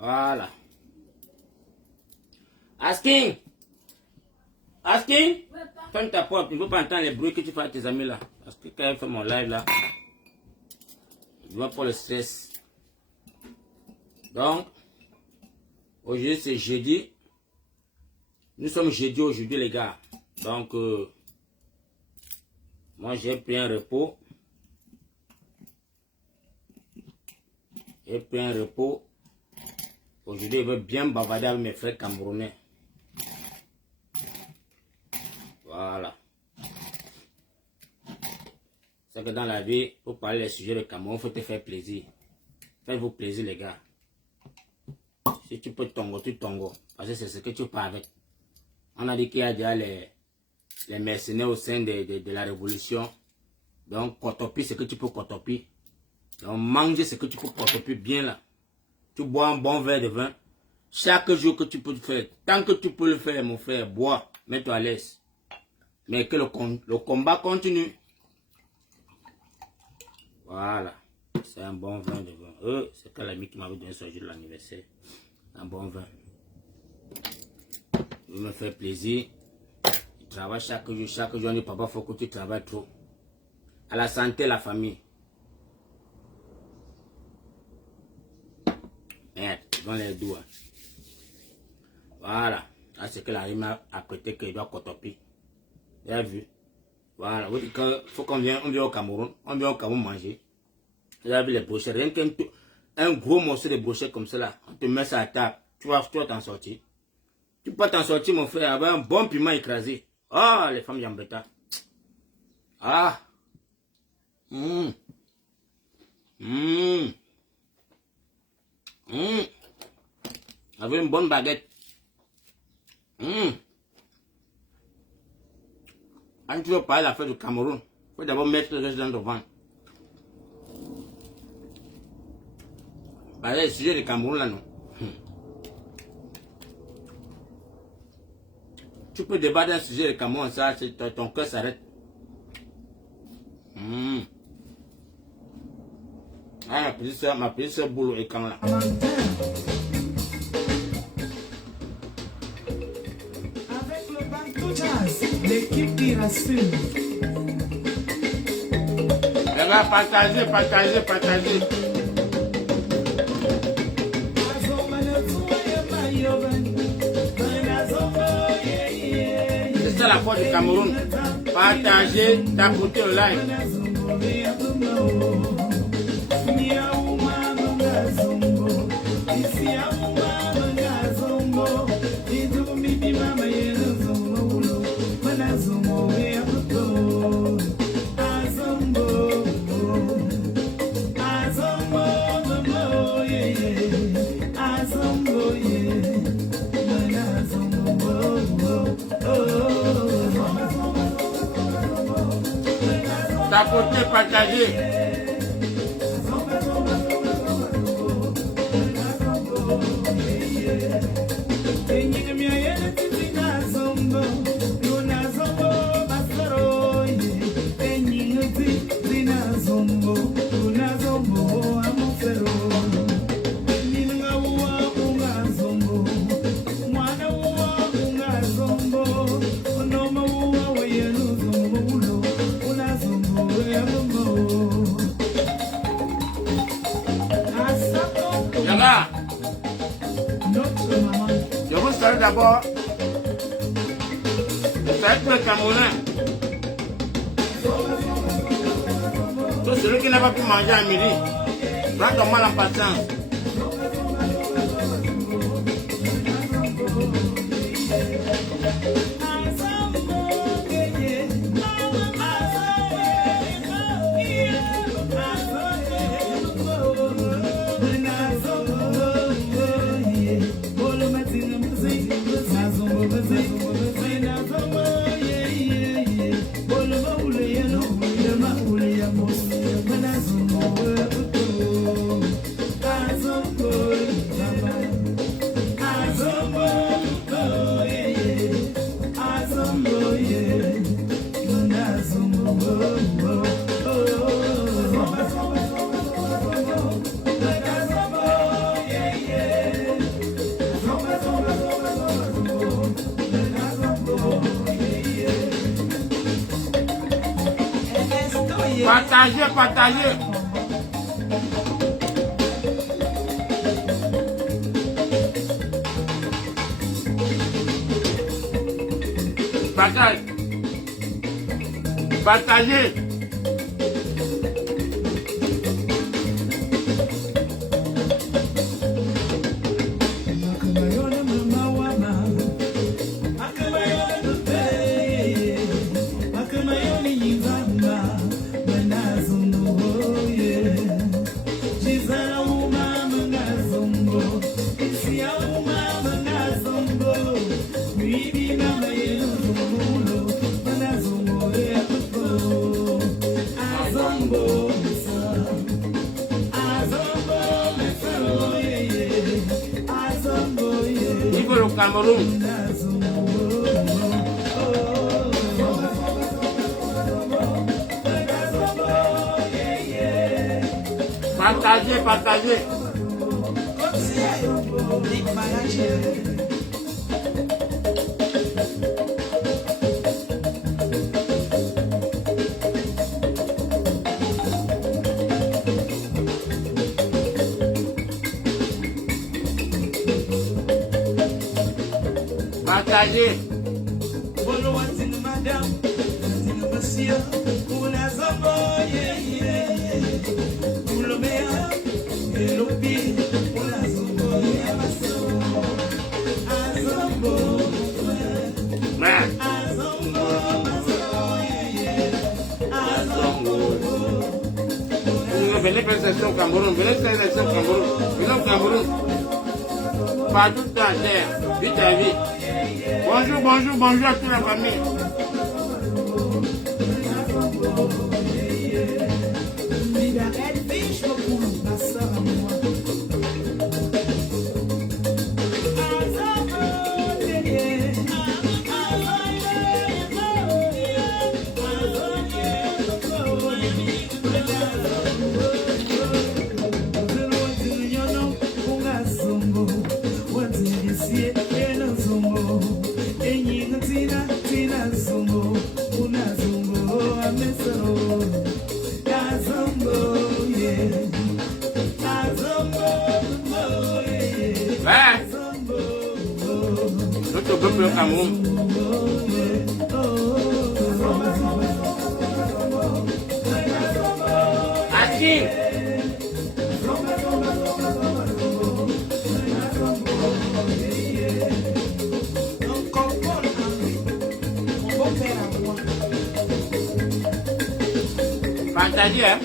Voilà. Asking. Asking. Ferme ta porte. Je ne veux pas entendre les bruits que tu fais à tes amis là. Parce que quand elle fait mon live là, je vois pas le stress. Donc, aujourd'hui c'est jeudi. Nous sommes jeudi aujourd'hui les gars. Donc, moi j'ai pris un repos. J'ai pris un repos. Aujourd'hui, je veux bien bavarder avec mes frères camerounais. Voilà. C'est que dans la vie, pour parler des sujets de Cameroun, il faut te faire plaisir. Faites-vous plaisir, les gars. Si tu peux tongo, tu tongo. Parce que c'est ce que tu parles avec. On a dit qu'il y a déjà les mercenaires au sein de la révolution. Donc, kotopi, c'est que tu peux kotopi. Donc, manger, c'est que tu peux kotopi bien là. Tu bois un bon verre de vin. Chaque jour que tu peux le faire. Tant que tu peux le faire, mon frère, bois. Mets-toi à l'aise. Mais que le combat continue. Voilà. C'est un bon vin de vin. C'est quel ami qui m'avait donné ce jour de l'anniversaire. Un bon vin. Il me fait plaisir. Il travaille chaque jour. Chaque jour, on dit, papa, il faut que tu travailles trop. À la santé, la famille. Merde, dans les doigts. Voilà. Là, c'est que la rime à côté qu'il doit cotoper. Vous avez vu? Voilà. Il faut qu'on vienne au Cameroun. On vient au Cameroun manger. Vous avez vu les brochettes. Rien qu'un gros morceau de brochettes comme ça là. On te met ça à table. Tu vas t'en sortir. Tu peux t'en sortir, mon frère, avec un bon piment écrasé. Ah, les femmes jambeta. Ah. Avec une bonne baguette. Quand tu veux parler de la fête du Cameroun, il faut d'abord mettre le reste dans le ventre. Parler du sujet du Cameroun là, non. Tu peux débattre d'un sujet du Cameroun, ça, ton cœur s'arrête. Ah, ma petite soeur boulot et quand là. L'équipe qui rassure. Les gars, partagez. C'est ça la force du Cameroun. Partagez, tapotez le live. Tapotez, partagez. Je vous salue d'abord. Je salue tous les Camerounais. Tout celui qui n'a pas pu manger à midi, prends ton mal en patience. Partagez, partagez. Partage. Partagez. Nicolas Cameroun. Partagez, partagez. Partagez. Venez faire session au Cameroun, venez faire session au Cameroun, venez au Cameroun. Partout dans la terre, vite à vite. Bonjour, bonjour, bonjour à toute la famille. Notre peuple au Cameroun. Assis. Partagez, hein?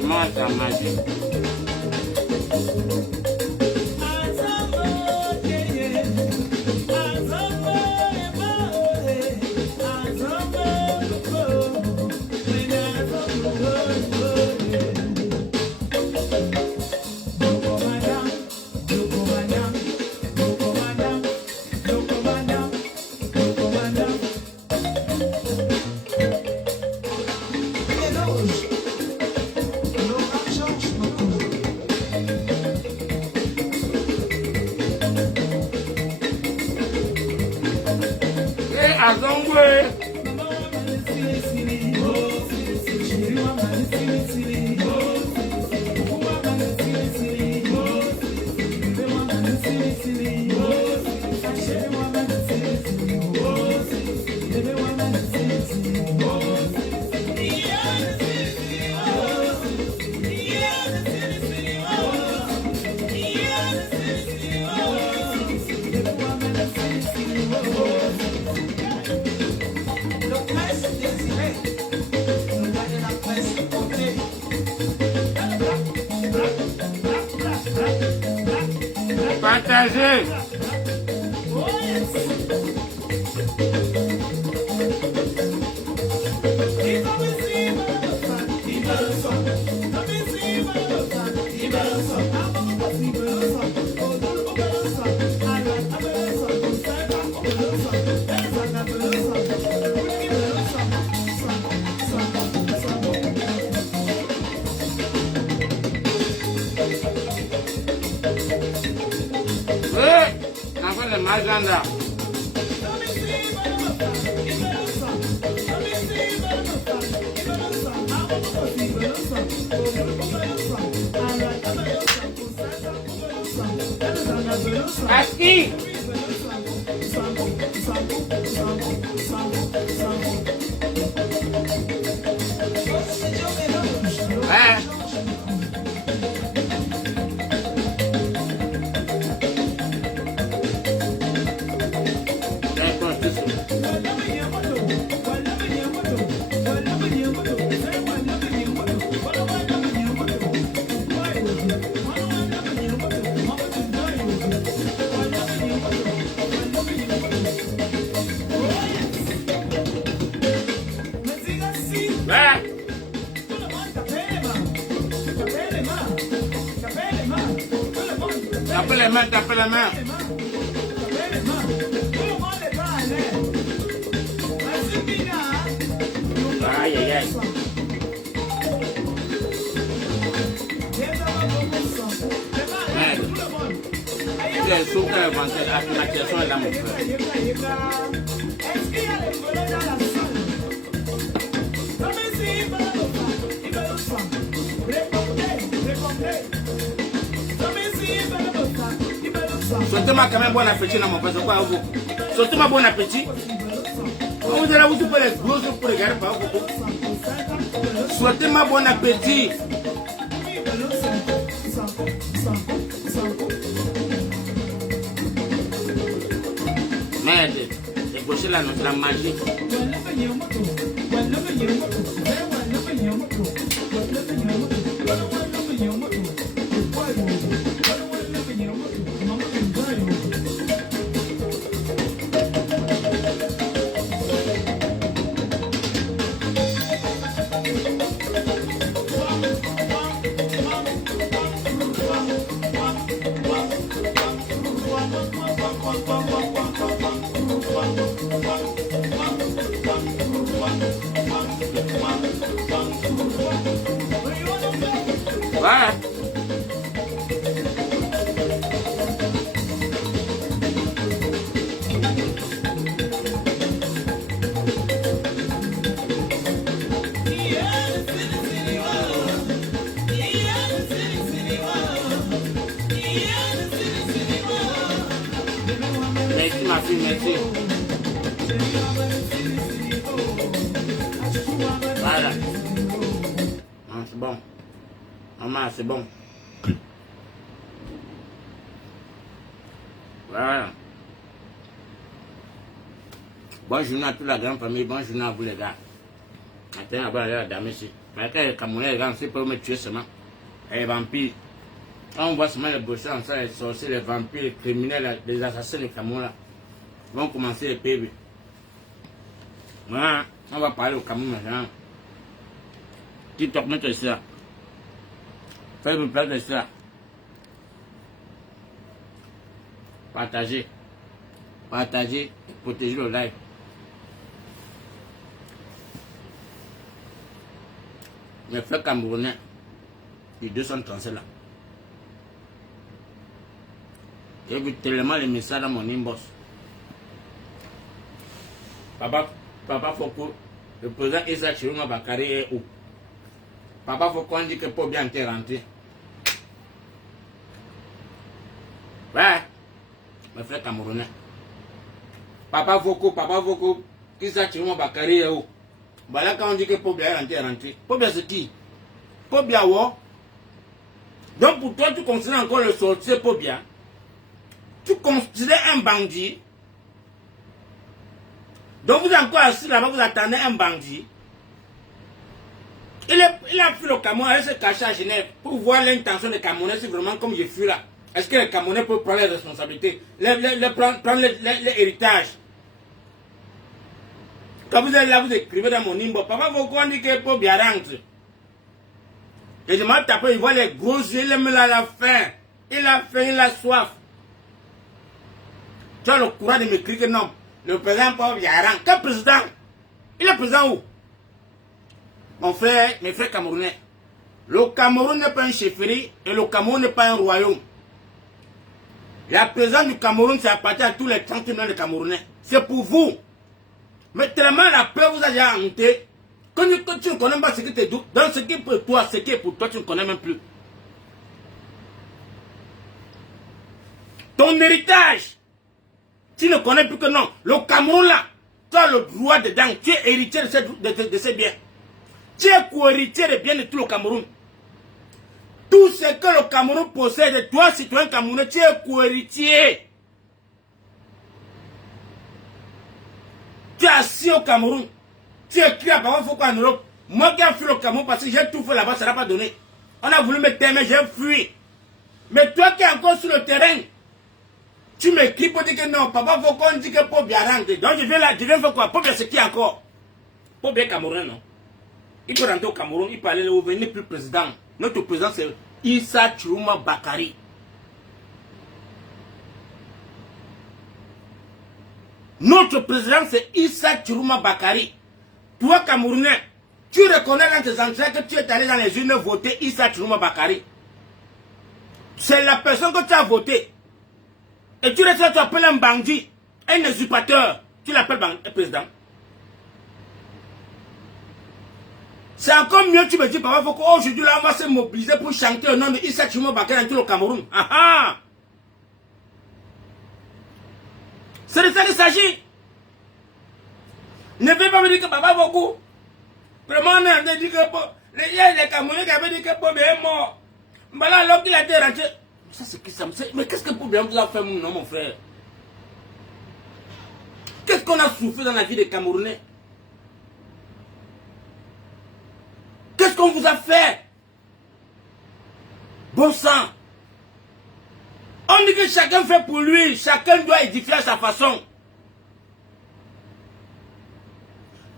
Commence à manger. Azongwe. Partagez. Agenda. Aski. Tape les mains. Aïe, aïe, aïe. C'est souple, la climatisation est là, mon frère. Souhaitez-moi quand même bon appétit dans mon frère. C'est quoi vous? Souhaitez-moi bon appétit. On vous allez vous faire les gros œufs pour regarder par vous. Souhaitez-moi bon appétit. Merde, c'est gaucher la note, la magie. Voilà. Merci ma fille, merci. Voilà. Ah, c'est bon. Maman, c'est bon. Voilà. Bonne journée à toute la grande famille, bonne journée à vous les gars. Maintenant, on va aller à la dame ici. Mais quand les Camerounais, les gars, on sait pas où me tuer seulement. Et les vampires. Quand on voit seulement les bosseurs, les sorciers, les vampires, les criminels, les assassins, les Camerounais, là, vont commencer les PB. Voilà, on va parler au Cameroun maintenant. TikTok, mettez ça. Faites-vous plaisir de ça. Partagez. Partagez. Protégez le live. Mes frères camerounais, les 237 là. J'ai vu tellement les messages dans mon inbox. Papa Foko, le président Isaac Chiroma Bakary est où? Papa Foko, on dit que pour bien t'es rentré. Ouais, mes frères camerounais. Papa Foko, Isaac Chiroma Bakary est où? Voilà quand on dit que pour bien t'es rentré. Pour bien c'est qui? Pour bien où? Donc pour toi, tu considères encore le sorcier pour bien? Tu considères un bandit? Donc vous êtes encore assis là-bas, vous attendez un bandit. Il a fui le Cameroun, il s'est caché à Genève pour voir l'intention des Camerounais, si vraiment comme je fuis là. Est-ce que les Camerounais peuvent prendre les responsabilités, prendre l'héritage? Quand vous êtes là, vous écrivez dans mon inbox, papa, vous dit que pour bien rentrer. Et je m'en tape, il voit les gros yeux, il aime la faim. Il a faim, il a soif. Tu as le courage de m'écrire que non. Le président Paul Yaran, quel président? Il est président où? Mon frère, mes frères camerounais, le Cameroun n'est pas une chefferie et le Cameroun n'est pas un royaume. La présidence du Cameroun, c'est à partir de tous les 30 millions de Camerounais. C'est pour vous. Mais tellement la peur vous a déjà hanté que tu ne connais pas ce qui te doute. Dans ce qui est pour toi, ce qui est pour toi, tu ne connais même plus. Ton héritage, tu ne connais plus que non. Le Cameroun là, tu as le droit dedans. Tu es héritier de ces biens. Tu es co-héritier des biens de tout le Cameroun. Tout ce que le Cameroun possède, toi, citoyen camerounais, tu es co-héritier. Tu es assis au Cameroun. Tu es écrit à Papa Foko en Europe. Moi qui ai fui le Cameroun parce que j'ai tout fait là-bas, ça n'a pas donné. On a voulu me terminer, j'ai fui. Mais toi qui es encore sur le terrain, tu m'écris pour dire que non, Papa Foko, on dit que Paul bien rentrer. Donc je viens là, je viens faire quoi? Paul bien c'est qui encore? Paul bien Camerounais, non? Il peut rentrer au Cameroun, il peut aller là, il n'est plus président. Notre président c'est Issa Chiruma Bakari. Notre président c'est Issa Chiruma Bakari. Toi Camerounais, tu reconnais dans tes entrées que tu es allé dans les urnes voter Issa Chiruma Bakari. C'est la personne que tu as voté. Et tu restes là, tu appelles un bandit, un usurpateur. Tu l'appelles président. C'est encore mieux, tu me dis, Papa Foko, aujourd'hui là, on va se mobiliser pour chanter au nom de Issa Chiruma Bakari dans tout le Cameroun. Ah ah! C'est de ça qu'il s'agit. Ne vais pas me dire que Papa Foko, vraiment, on a dit que les Camerounais qui avaient dit que Bob est mort. Mais là, alors qu'il a été rentré. Ça, c'est qui ça? Mais qu'est-ce que Bob vous a fait, mon frère? Qu'est-ce qu'on a souffert dans la vie des Camerounais? Qu'est-ce qu'on vous a fait? Bon sang. On dit que chacun fait pour lui, chacun doit édifier à sa façon.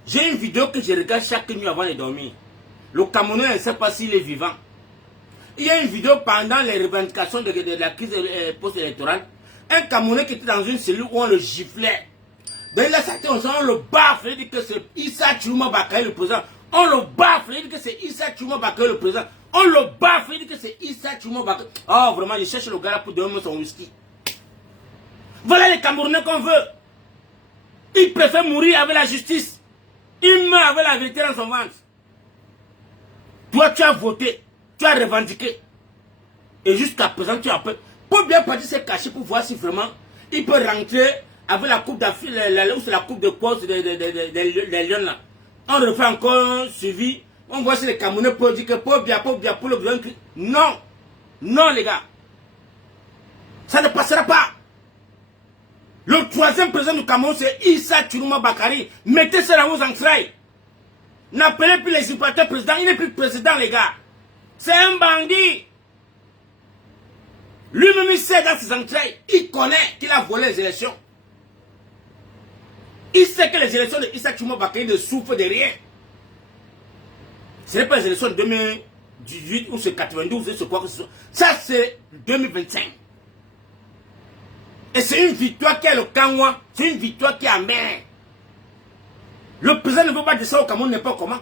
J'ai une vidéo que je regarde chaque nuit avant de dormir. Le Camerounais ne sait pas s'il est vivant. Il y a une vidéo pendant les revendications de la crise post-électorale. Un Camerounais qui était dans une cellule où on le giflait. Ben là, on le baffle, il dit que c'est Issa Chiruma Bakari le président. On le baffle, il dit que c'est Issa Chiruma Bakari le président. On le baffle, il dit que c'est Issa Chiruma Bakari. Oh, vraiment, je cherche le gars là pour donner son whisky. Voilà les Camerounais qu'on veut. Ils préfèrent mourir avec la justice. Ils meurent avec la vérité dans son ventre. Toi, tu as voté, tu as revendiqué. Et jusqu'à présent, tu as peur. Pour bien partir se cacher pour voir si vraiment il peut rentrer avec la coupe d'Afrique, ou c'est la coupe de poste des Lions là. On refait encore un suivi. On voit si les Camerounais peuvent dire que pour le besoin. Non. Non, les gars. Ça ne passera pas. Le troisième président du Cameroun, c'est Issa Chiruma Bakari. Mettez ça dans vos entrailles. N'appelez plus les usurpateurs présidents. Il n'est plus président, les gars. C'est un bandit. Lui-même, il sait dans ses entrailles. Il connaît qu'il a volé les élections. Il sait que les élections de Issa Chiruma Bakari ne souffrent de rien. Ce n'est pas les élections de 2018 ou c'est 92, c'est quoi que ce soit. Ça, c'est 2025. Et c'est une victoire qui est le Kanwa. C'est une victoire qui est amère. Le président ne veut pas descendre au Cameroun n'importe comment.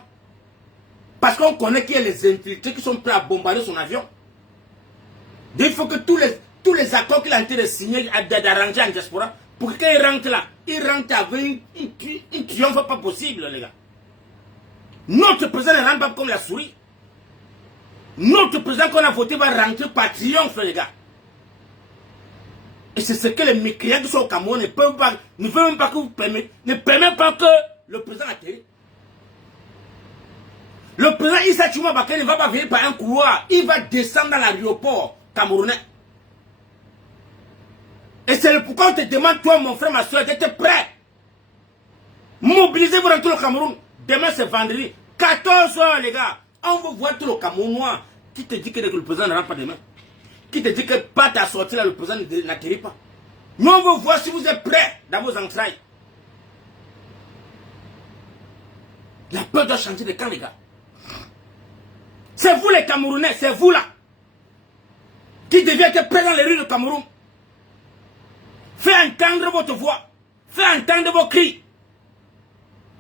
Parce qu'on connaît qu'il y a les infiltrés qui sont prêts à bombarder son avion. Il faut que tous les accords qu'il a été de signer, d'arranger en diaspora, pour que quand il rentre là, il rentre avec une triomphe pas possible, les gars. Notre président ne rentre pas comme la souris. Notre président qu'on a voté va rentrer par triomphe, les gars. Et c'est ce que les mécréants qui sont au Cameroun ne peuvent pas, ne veulent même pas que vous permettez, ne permettent pas que le président atterrisse. Le président Issa Chiruma Bakari ne va pas venir par un couloir, il va descendre dans l'aéroport camerounais. Et c'est pourquoi on te demande, toi, mon frère, ma soeur, d'être prêt. Mobilisez-vous dans tout le Cameroun. Demain, c'est vendredi. 14 h, les gars. On veut voir tout le Camerounois. Qui te dit que le président ne rentre pas demain? Qui te dit que pas ta sortie là, le président n'atterrit pas? Nous, on veut voir si vous êtes prêts dans vos entrailles. La peur doit changer de camp, les gars. C'est vous, les Camerounais, c'est vous là, qui devez être prêts dans les rues du Cameroun. Faites entendre votre voix. Faites entendre vos cris.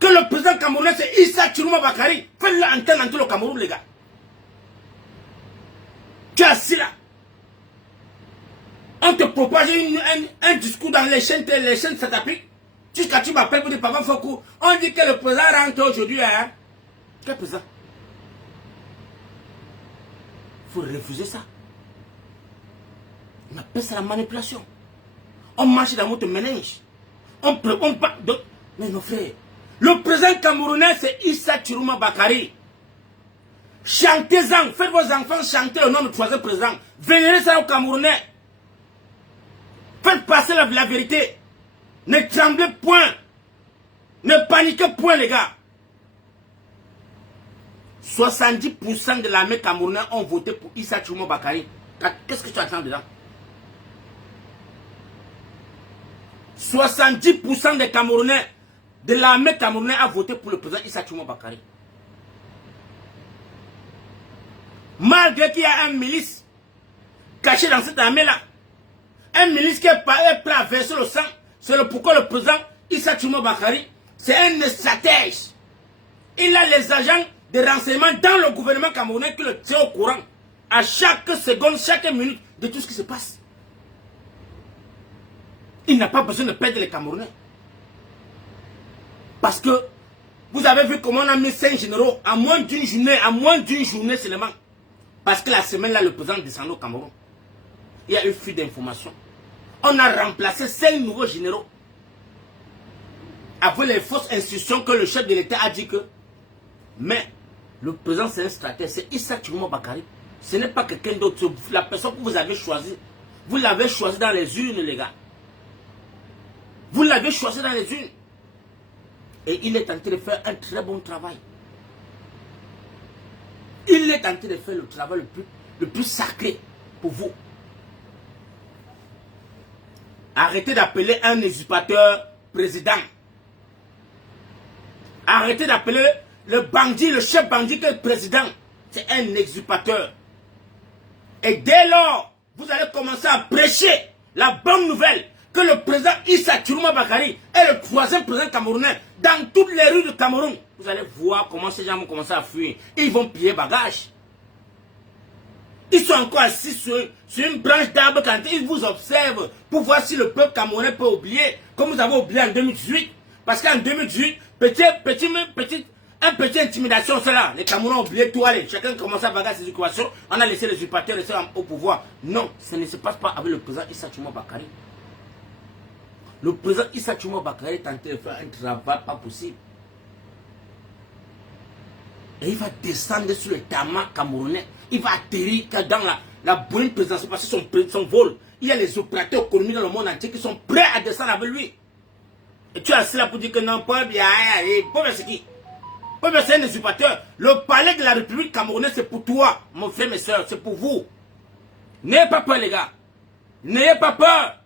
Que le président camerounais, c'est Issa Chiruma Bakari. Faites-le entendre dans tout le Cameroun, les gars. Tu es assis là. On te propage un discours dans les chaînes satellitaires. Jusqu'à tu m'appelles pour dire Papa Fokou. On dit que le président rentre aujourd'hui. Hein? Quel président? Il faut refuser ça. On appelle ça la manipulation. On marche dans votre ménage. On parle de... Mais nos frères, le président camerounais, c'est Issa Chiruma Bakary. Chantez-en, faites vos enfants chanter le nom du troisième président. Vénérez ça aux Camerounais. Faites passer la vérité. Ne tremblez point. Ne paniquez point, les gars. 70% de l'armée camerounaise ont voté pour Issa Chiruma Bakary. Qu'est-ce que tu attends dedans? 70% des Camerounais, de l'armée camerounaise a voté pour le président Issa Chiruma Bakary. Malgré qu'il y a un milice caché dans cette armée-là, un milice qui est prêt à verser le sang, c'est pourquoi le président Issa Chiruma Bakary, c'est un stratège. Il a les agents de renseignement dans le gouvernement camerounais qui le tient au courant à chaque seconde, chaque minute de tout ce qui se passe. Il n'a pas besoin de perdre les Camerounais. Parce que vous avez vu comment on a mis 5 généraux à moins d'une journée seulement. Parce que la semaine là, le président descend au Cameroun. Il y a eu fuite d'informations. On a remplacé 5 nouveaux généraux. Après les fausses instructions que le chef de l'État a dit que. Mais le président c'est un stratège, c'est Issa Chiruma Bakary. Ce n'est pas quelqu'un d'autre. La personne que vous avez choisie, vous l'avez choisi dans les urnes, les gars. Vous l'avez choisi dans les urnes. Et il est en train de faire un très bon travail. Il est en train de faire le travail le plus sacré pour vous. Arrêtez d'appeler un usurpateur président. Arrêtez d'appeler le bandit, le chef bandit que le président. C'est un usurpateur. Et dès lors, vous allez commencer à prêcher la bonne nouvelle que le président Issa Chiruma Bakary est le troisième président camerounais dans toutes les rues du Cameroun. Vous allez voir comment ces gens vont commencer à fuir. Ils vont piller bagage. Ils sont encore assis sur une branche d'arbre quand ils vous observent pour voir si le peuple camerounais peut oublier, comme vous avez oublié en 2018. Parce qu'en 2018, un petit intimidation, c'est là. Les Camerounais ont oublié tout, allez. Chacun commence à bagarrer ses occupations. On a laissé les usurpateurs rester au pouvoir. Non, ça ne se passe pas avec le président Issa Chiruma Bakary. Le président Issa Chiruma Bakary est en train de faire un travail pas possible. Et il va descendre sur le tarmac camerounais. Il va atterrir dans la bonne présidence parce que son vol. Il y a les opérateurs économiques dans le monde entier qui sont prêts à descendre avec lui. Et tu es assis là pour dire que non, pas bien. Pauvre c'est qui? Pauvre c'est un usurpateur. Le palais de la République camerounaise, c'est pour toi, mon frère, mes soeurs, c'est pour vous. N'ayez pas peur, les gars. N'ayez pas peur.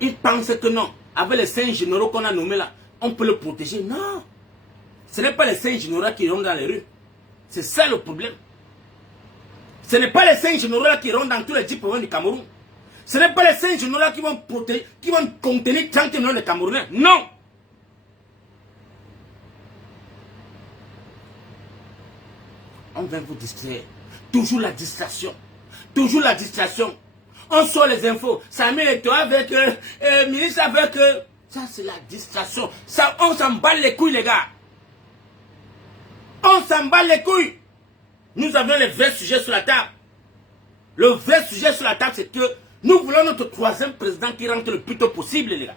Ils pensent que non, avec les 5 généraux qu'on a nommés là, on peut le protéger. Non. Ce n'est pas les 5 généraux qui rentrent dans les rues. C'est ça le problème. Ce n'est pas les 5 généraux qui rentrent dans tous les 10 provinces du Cameroun. Ce n'est pas les 5 généraux qui vont protéger, qui vont contenir 30 millions de Camerounais. Non. On vient vous distraire. Toujours la distraction. Toujours la distraction. On sort les infos. Ça met toi avec ministre avec ça c'est la distraction. Ça, on s'en bat les couilles, les gars. On s'en bat les couilles. Nous avons les vrais sujets sur la table. Le vrai sujet sur la table, c'est que nous voulons notre troisième président qui rentre le plus tôt possible, les gars.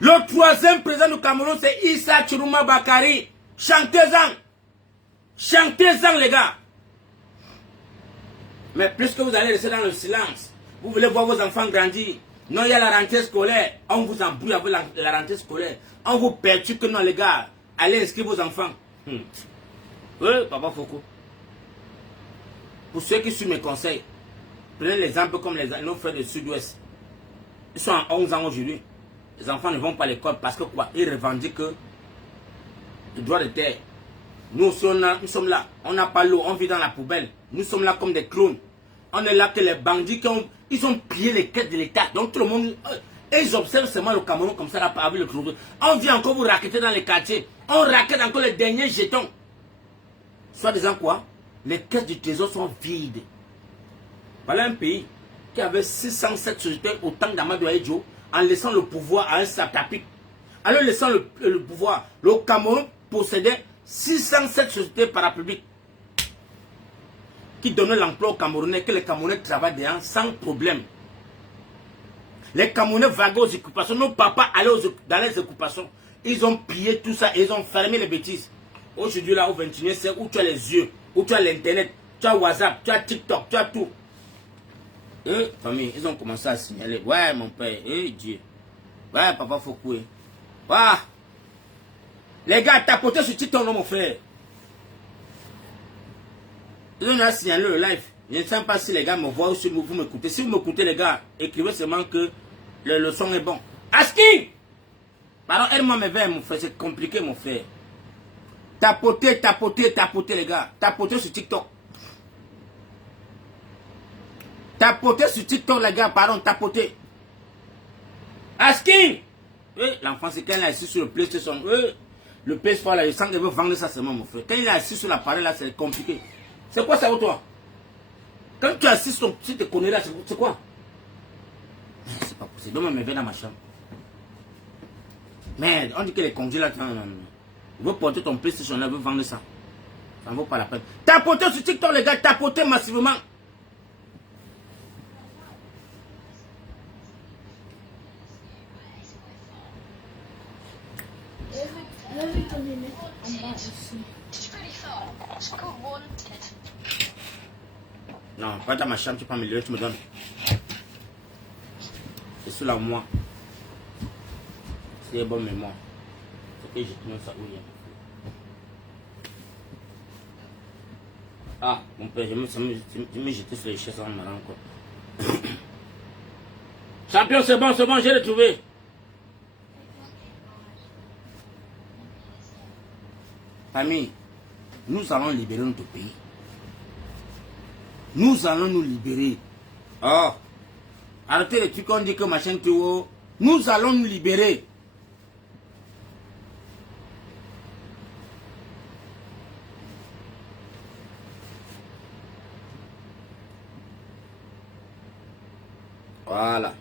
Le troisième président du Cameroun, c'est Issa Chiruma Bakary. Chantez-en. Chantez-en, les gars. Mais puisque vous allez rester dans le silence, vous voulez voir vos enfants grandir. Non, il y a la rentrée scolaire. On vous embrouille avec la rentrée scolaire. On vous perturbe que non, les gars. Allez inscrire vos enfants. Oui, Papa Fokou. Pour ceux qui suivent mes conseils, prenez l'exemple comme nos frères du Sud-Ouest. Ils sont à 11 ans aujourd'hui. Les enfants ne vont pas à l'école parce que quoi? Ils revendiquent le droit de terre. Nous aussi, nous sommes là. On n'a pas l'eau, on vit dans la poubelle. Nous sommes là comme des clones. On est là que les bandits ils ont pillé les caisses de l'État. Donc tout le monde, et ils observent seulement le Cameroun comme ça, là, avec le clodo. On vient encore vous raqueter dans les quartiers. On raquette encore les derniers jetons. Soit disant quoi? Les caisses du trésor sont vides. Voilà un pays qui avait 607 sociétés au temps d'Amadou Ahidjo en laissant le pouvoir à un saptapic. Alors laissant le pouvoir, le Cameroun possédait 607 sociétés parapubliques qui donnaient l'emploi aux Camerounais, que les Camerounais travaillent dedans sans problème. Les Camerounais vaguaient aux occupations, nos papas allaient dans les occupations. Ils ont pillé tout ça et ils ont fermé les bêtises. Aujourd'hui, là, au 21e siècle, où tu as les yeux, où tu as l'internet, tu as WhatsApp, tu as TikTok, tu as tout. Et, famille, ils ont commencé à signaler. Ouais, mon père, Dieu. Ouais, papa Fokoué. Ouais. Les gars, tapotez sur TikTok, non, mon frère. Ils ont signalé le live. Je ne sais pas si les gars me voient ou si vous m'écoutez. Si vous m'écoutez, les gars, écrivez seulement que le son est bon. Aski! Pardon, aide-moi mes verres, mon frère. C'est compliqué, mon frère. Tapotez, tapotez, tapotez, les gars. Tapotez sur TikTok. Tapotez sur TikTok, les gars. Pardon, tapotez. Aski! Oui, l'enfant, c'est quand il est assis sur le PlayStation. Oui, le PS4, là, je sens qu'il veut vendre ça seulement, mon frère. Quand il est assis sur l'appareil, là, c'est compliqué. C'est quoi ça pour toi? Quand tu es assis sur tes conneries là, c'est quoi? C'est pas possible. Donne-moi mes verres dans ma chambre. Merde, on dit que les congés là, non. Il veut porter ton PlayStation là, il veut vendre ça. Ça ne vaut pas la peine. Tapotez sur TikTok, les gars, tapotez massivement. Non, pas dans ma chambre, tu peux me lever, tu me donnes. C'est sous la moi. C'est une bonne mémoire. C'est que je tourne ça où il y a. Ah, mon père, je me jeter sur les chaises en marrant encore. Champion, c'est bon, j'ai retrouvé. Famille, nous allons libérer notre pays. Nous allons nous libérer. Oh, arrêtez les trucs qu'on dit que machin tout. Nous allons nous libérer. Voilà.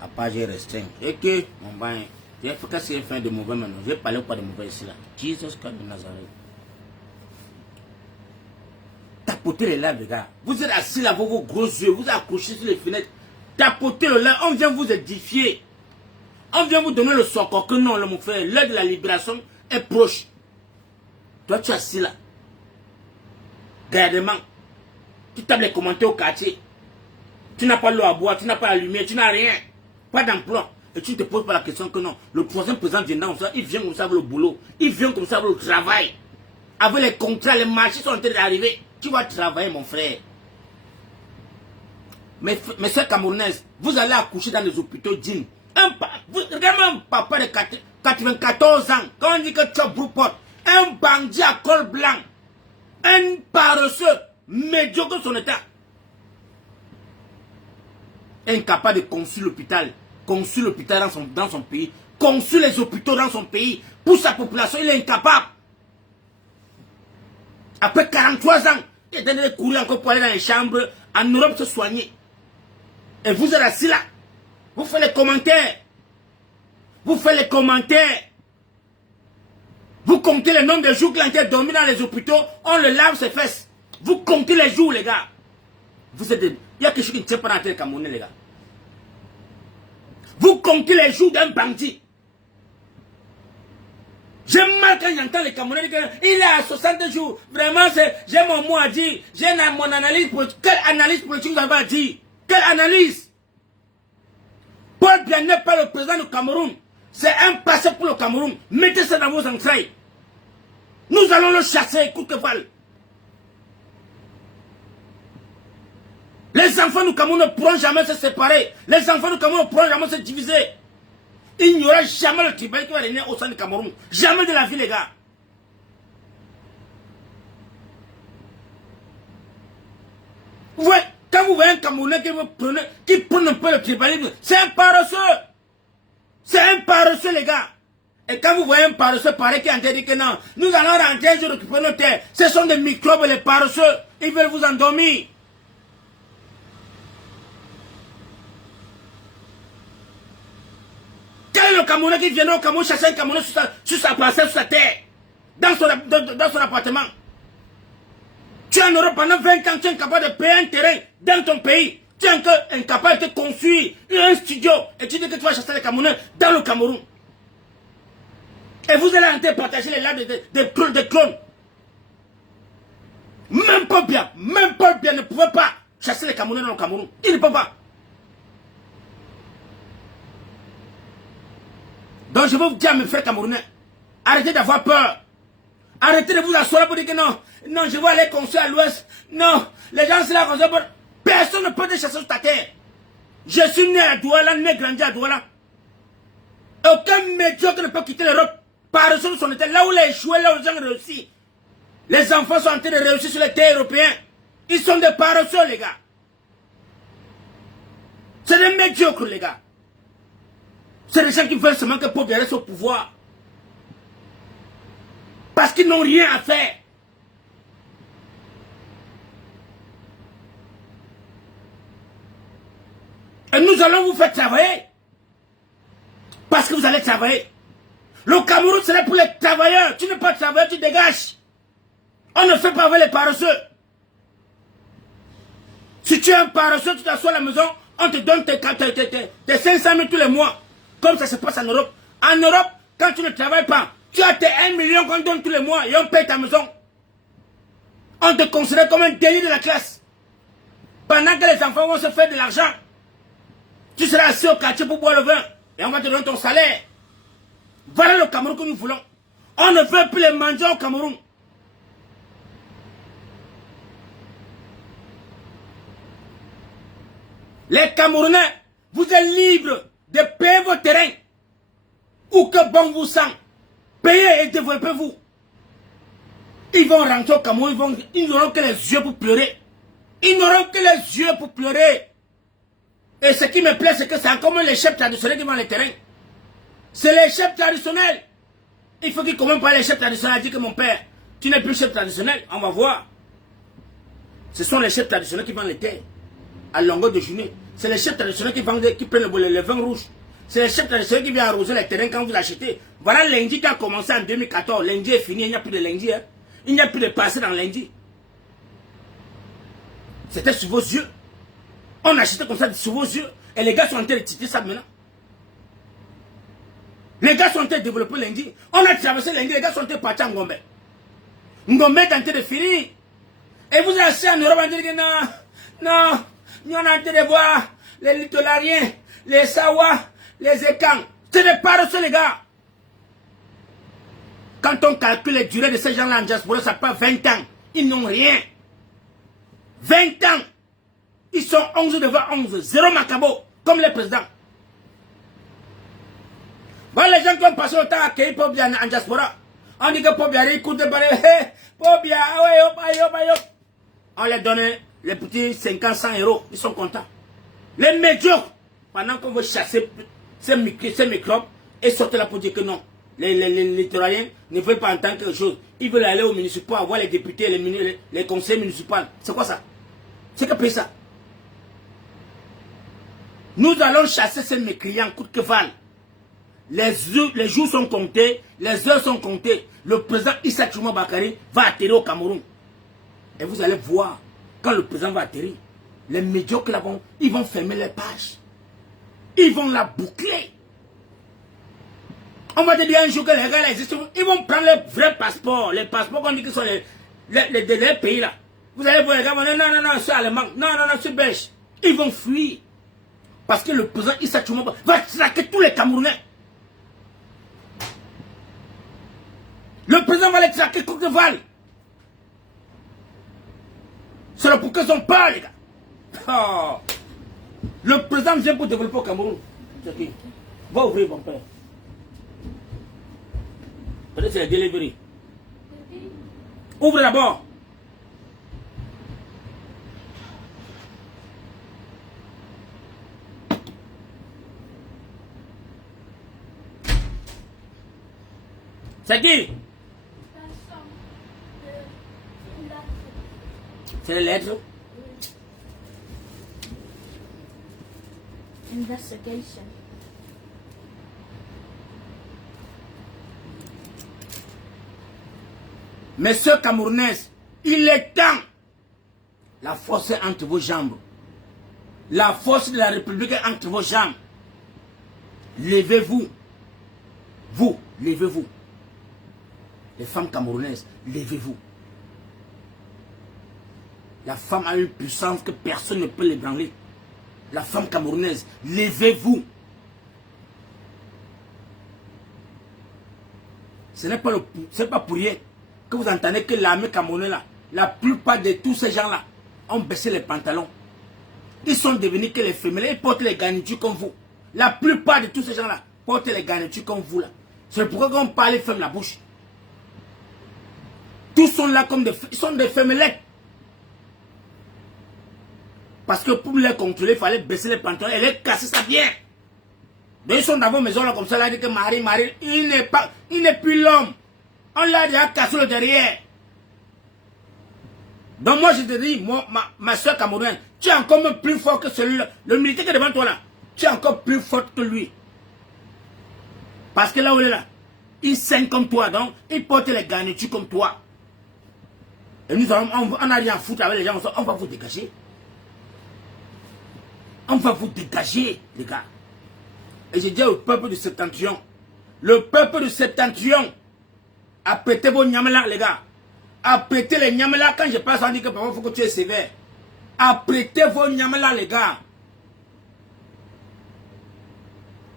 À part j'ai restreint. Et que, mon bain, j'ai fait casser fin de mauvais maintenant. Je vais parler pas de mauvais ici là. Jesus Christ de Nazareth. Tapotez les lèvres, les gars. Vous êtes assis là, vos gros yeux, vous êtes accrochés sur les fenêtres. Tapotez le lèvre, on vient vous édifier. On vient vous donner le socle que non, mon frère, l'heure de la libération est proche. Toi, tu es assis là. Gardement. Tu tapes les commentaires au quartier. Tu n'as pas l'eau à boire, tu n'as pas la lumière, tu n'as rien. Pas d'emploi. Et tu ne te poses pas la question que non. Le troisième président vient comme ça, il vient comme ça avec le boulot. Il vient comme ça avec le travail. Avec les contrats, les marchés sont en train d'arriver. Tu vas travailler, mon frère. Mais soeurs camerounaises, vous allez accoucher dans les hôpitaux dignes. Regardez un papa de 94 ans, quand on dit que tu as Brouport, un bandit à col blanc, un paresseux, médiocre son état. Incapable de construire l'hôpital dans son pays, construire les hôpitaux dans son pays, pour sa population, il est incapable. Après 43 ans, il est en train de courir encore pour aller dans les chambres en Europe se soigner. Et vous êtes assis là, vous faites les commentaires. Vous faites les commentaires. Vous comptez le nombre de jours qu'il a été dormi dans les hôpitaux, on le lave ses fesses. Vous comptez les jours, les gars. Vous êtes des... Il y a quelque chose qui ne tient pas dans la tête camerounais, les gars. Vous comptez les jours d'un bandit. J'aime mal quand j'entends les Camerounais dire qu'il est à 60 jours. Vraiment, j'ai mon mot à dire. J'ai mon analyse politique. Quelle analyse politique vous avez à dire? Quelle analyse? Paul Biya n'est pas le président du Cameroun. C'est un passé pour le Cameroun. Mettez ça dans vos entrailles. Nous allons le chasser, coûte que falle. Les enfants du Cameroun ne pourront jamais se séparer. Les enfants du Cameroun ne pourront jamais se diviser. Il n'y aura jamais le tribal qui va régner au sein du Cameroun. Jamais de la vie, les gars. Ouais, quand vous voyez un Camerounais qui prend un peu le tribalisme, c'est un paresseux. C'est un paresseux, les gars. Et quand vous voyez un paresseux pareil qui est en train de dire que non, nous allons rentrer, je récupère nos terres. Ce sont des microbes, les paresseux. Ils veulent vous endormir. Quel est le Camerounais qui viendra au Cameroun chasser un Camerounais sur sa parcelle, sur sa terre, dans son appartement? Tu es en Europe pendant 20 ans, tu es incapable de payer un terrain dans ton pays. Tu es incapable de construire un studio. Et tu dis que tu vas chasser les Camerounais dans le Cameroun. Et vous allez en train de partager les lames des clones. Même Paul Biya ne pouvait pas chasser les Camerounais dans le Cameroun. Il ne peut pas. Donc je veux vous dire à mes frères Camerounais, arrêtez d'avoir peur. Arrêtez de vous asseoir pour dire que non, non, je vais aller construire à l'ouest. Non, les gens sont là comme ça. Personne ne peut te chasser sur ta terre. Je suis né à Douala, né grandi à Douala. Aucun médiocre ne peut quitter l'Europe. Par sur son état, là où les échoué, là où les gens réussi. Les enfants sont en train de réussir sur les terres européennes. Ils sont des paresseux, les gars. C'est des médiocres, les gars. C'est des gens qui veulent seulement que Paul Biya reste au pouvoir. Parce qu'ils n'ont rien à faire. Et nous allons vous faire travailler. Parce que vous allez travailler. Le Cameroun, c'est pour les travailleurs. Tu n'es pas travailleur, tu dégages. On ne fait pas avec les paresseux. Si tu es un paresseux, tu t'assois à la maison, on te donne tes 500 000 tous les mois. Comme ça se passe en Europe. En Europe, quand tu ne travailles pas, tu as tes 1 million qu'on te donne tous les mois et on paye ta maison. On te considère comme un délit de la classe. Pendant que les enfants vont se faire de l'argent, tu seras assis au quartier pour boire le vin et on va te donner ton salaire. Voilà le Cameroun que nous voulons. On ne veut plus les manger au Cameroun. Les Camerounais, vous êtes libres de payer vos terrains. Où que bon vous sent. Payez et développez-vous. Ils vont rentrer au Cameroun, ils n'auront que les yeux pour pleurer. Ils n'auront que les yeux pour pleurer. Et ce qui me plaît, c'est que c'est encore les chefs traditionnels qui vont les terrains. C'est les chefs traditionnels. Il faut qu'ils commencent par les chefs traditionnels. Dire que mon père, tu n'es plus chef traditionnel. On va voir. Ce sont les chefs traditionnels qui vendent les terres. À longueur de journée. C'est les chefs traditionnels qui prennent le vin rouge. C'est les chefs traditionnels qui viennent arroser les terrains quand vous achetez. Voilà lundi qui a commencé en 2014. Lundi est fini, il n'y a plus de lundi. Hein. Il n'y a plus de passé dans lundi. C'était sous vos yeux. On achetait comme ça sous vos yeux. Et les gars sont en train de titrer ça maintenant. Les gars sont en train de développer lundi. On a traversé lundi, les gars sont en train de partir en Ngombe. Ngombe est en train de finir. Et vous achetez en Europe en train de dire non, non, nous on est en train de voir les litolariens, les Sawa, les Ekans. C'est des paresseux les gars. Quand on calcule les durées de ces gens-là en diaspora, ça prend 20 ans. Ils n'ont rien. 20 ans. Ils sont 11 devant 11. Zéro macabo, comme les présidents. Voilà les gens qui ont passé le temps à accueillir Paul Biya en diaspora. On dit que Paul Biya écoute de parler. Hey, Paul Biya, on les donne les petits 50, 100 euros. Ils sont contents. Les médiocres, pendant qu'on veut chasser ces microbes et sortir là pour dire que non. Les littoraliens ne veulent pas entendre quelque chose. Ils veulent aller au municipal, voir les députés, les conseils municipaux. C'est quoi ça? C'est que paye ça. Nous allons chasser ces mécréants coûte que valent. Les jours sont comptés, les heures sont comptées. Le président Issa Chouma Bakary va atterrir au Cameroun. Et vous allez voir, quand le président va atterrir, les médiocres là ils vont fermer les pages. Ils vont la boucler. On va te dire un jour que les gars là existent. Ils vont prendre les vrais passeports. Les passeports qu'on dit que sont les pays là. Vous allez voir les gars, non, c'est allemand. Non, c'est belge. Ils vont fuir. Parce que le président Issa Chouma va traquer tous les Camerounais. Le président va les traquer comme de Val. C'est là pourquoi ils ont peur, les gars. Oh. Le président vient pour développer au Cameroun. C'est qui? Va ouvrir, mon père. Peut-être c'est la delivery. Ouvre d'abord. C'est qui? C'est les lettres. Investigation. Messieurs Camerounais, il est temps. La force est entre vos jambes. La force de la République est entre vos jambes. Levez-vous. Vous, levez-vous. Les femmes camerounaises, levez-vous. La femme a une puissance que personne ne peut l'ébranler. La femme camerounaise, levez-vous. Ce n'est pas pour rien que vous entendez que l'armée camerounaise, là, la plupart de tous ces gens-là ont baissé les pantalons. Ils sont devenus que les féminins, ils portent les garnitures comme vous. La plupart de tous ces gens-là portent les garnitures comme vous là. C'est pourquoi quand on parle, ils ferment la bouche. Tous sont là comme ils sont des féminins. Parce que pour les contrôler, il fallait baisser les pantalons et les casser ça bien. Donc ils sont dans vos maisons là comme ça, là, dit que Marie, il n'est plus l'homme. On l'a déjà cassé le derrière. Donc moi je te dis, ma soeur camerounaise, tu es encore même plus fort que celui-là. Le militaire qui est devant toi là, tu es encore plus fort que lui. Parce que là où il est là, il saigne comme toi, donc il porte les garnitures comme toi. Et nous on n'a rien à foutre avec les gens, on va vous dégager. On va vous dégager, les gars. Et je dis au peuple du Septentrion, le peuple du Septentrion, apprêtez vos nyamela, les gars. Apprêtez les nyamela. Quand je passe, on dit que parfois il faut que tu es sévère. Apprêtez vos nyamela, les gars.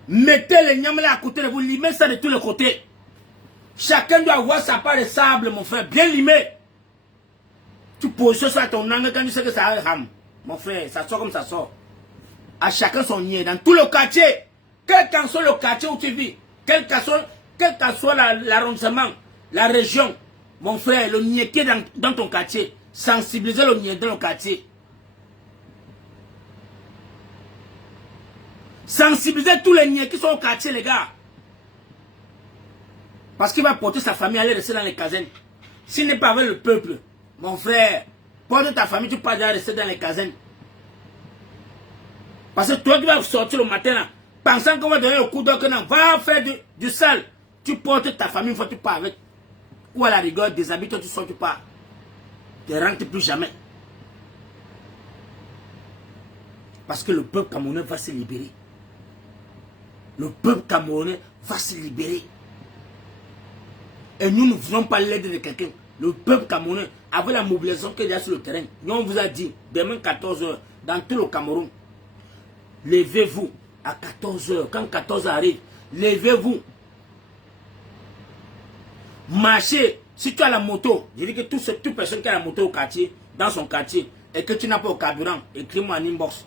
Mettez les nyamela à côté de vous, limez ça de tous les côtés. Chacun doit avoir sa part de sable, mon frère, bien limé. Tu poses ça à ton angle quand tu sais que ça rame. Mon frère, ça sort comme ça sort. À chacun son niais, dans tout le quartier. Quel qu'en soit le quartier où tu vis, quel qu'en soit l'arrondissement, la région, mon frère, le niais qui est dans ton quartier, sensibiliser le niais dans le quartier. Sensibiliser tous les niais qui sont au quartier, les gars. Parce qu'il va porter sa famille à aller rester dans les casernes. S'il n'est pas avec le peuple, mon frère, porte ta famille, tu peux pas rester dans les casernes. Parce que toi qui vas sortir le matin là, pensant qu'on va donner le coup d'œil, va faire du sale. Tu portes ta famille une fois tu pars avec. Ou à la rigueur, déshabille, toi tu sors, tu pars. Tu ne rentres plus jamais. Parce que le peuple camerounais va se libérer. Le peuple camerounais va se libérer. Et nous ne voulons pas l'aide de quelqu'un. Le peuple camerounais, avec la mobilisation qu'il y a sur le terrain, nous on vous a dit, demain 14 h, dans tout le Cameroun, levez-vous à 14 h. Quand 14 h arrive, levez-vous. Marchez. Si tu as la moto, je dis que toute personne qui a la moto au quartier, dans son quartier, et que tu n'as pas au carburant, écris-moi en inbox.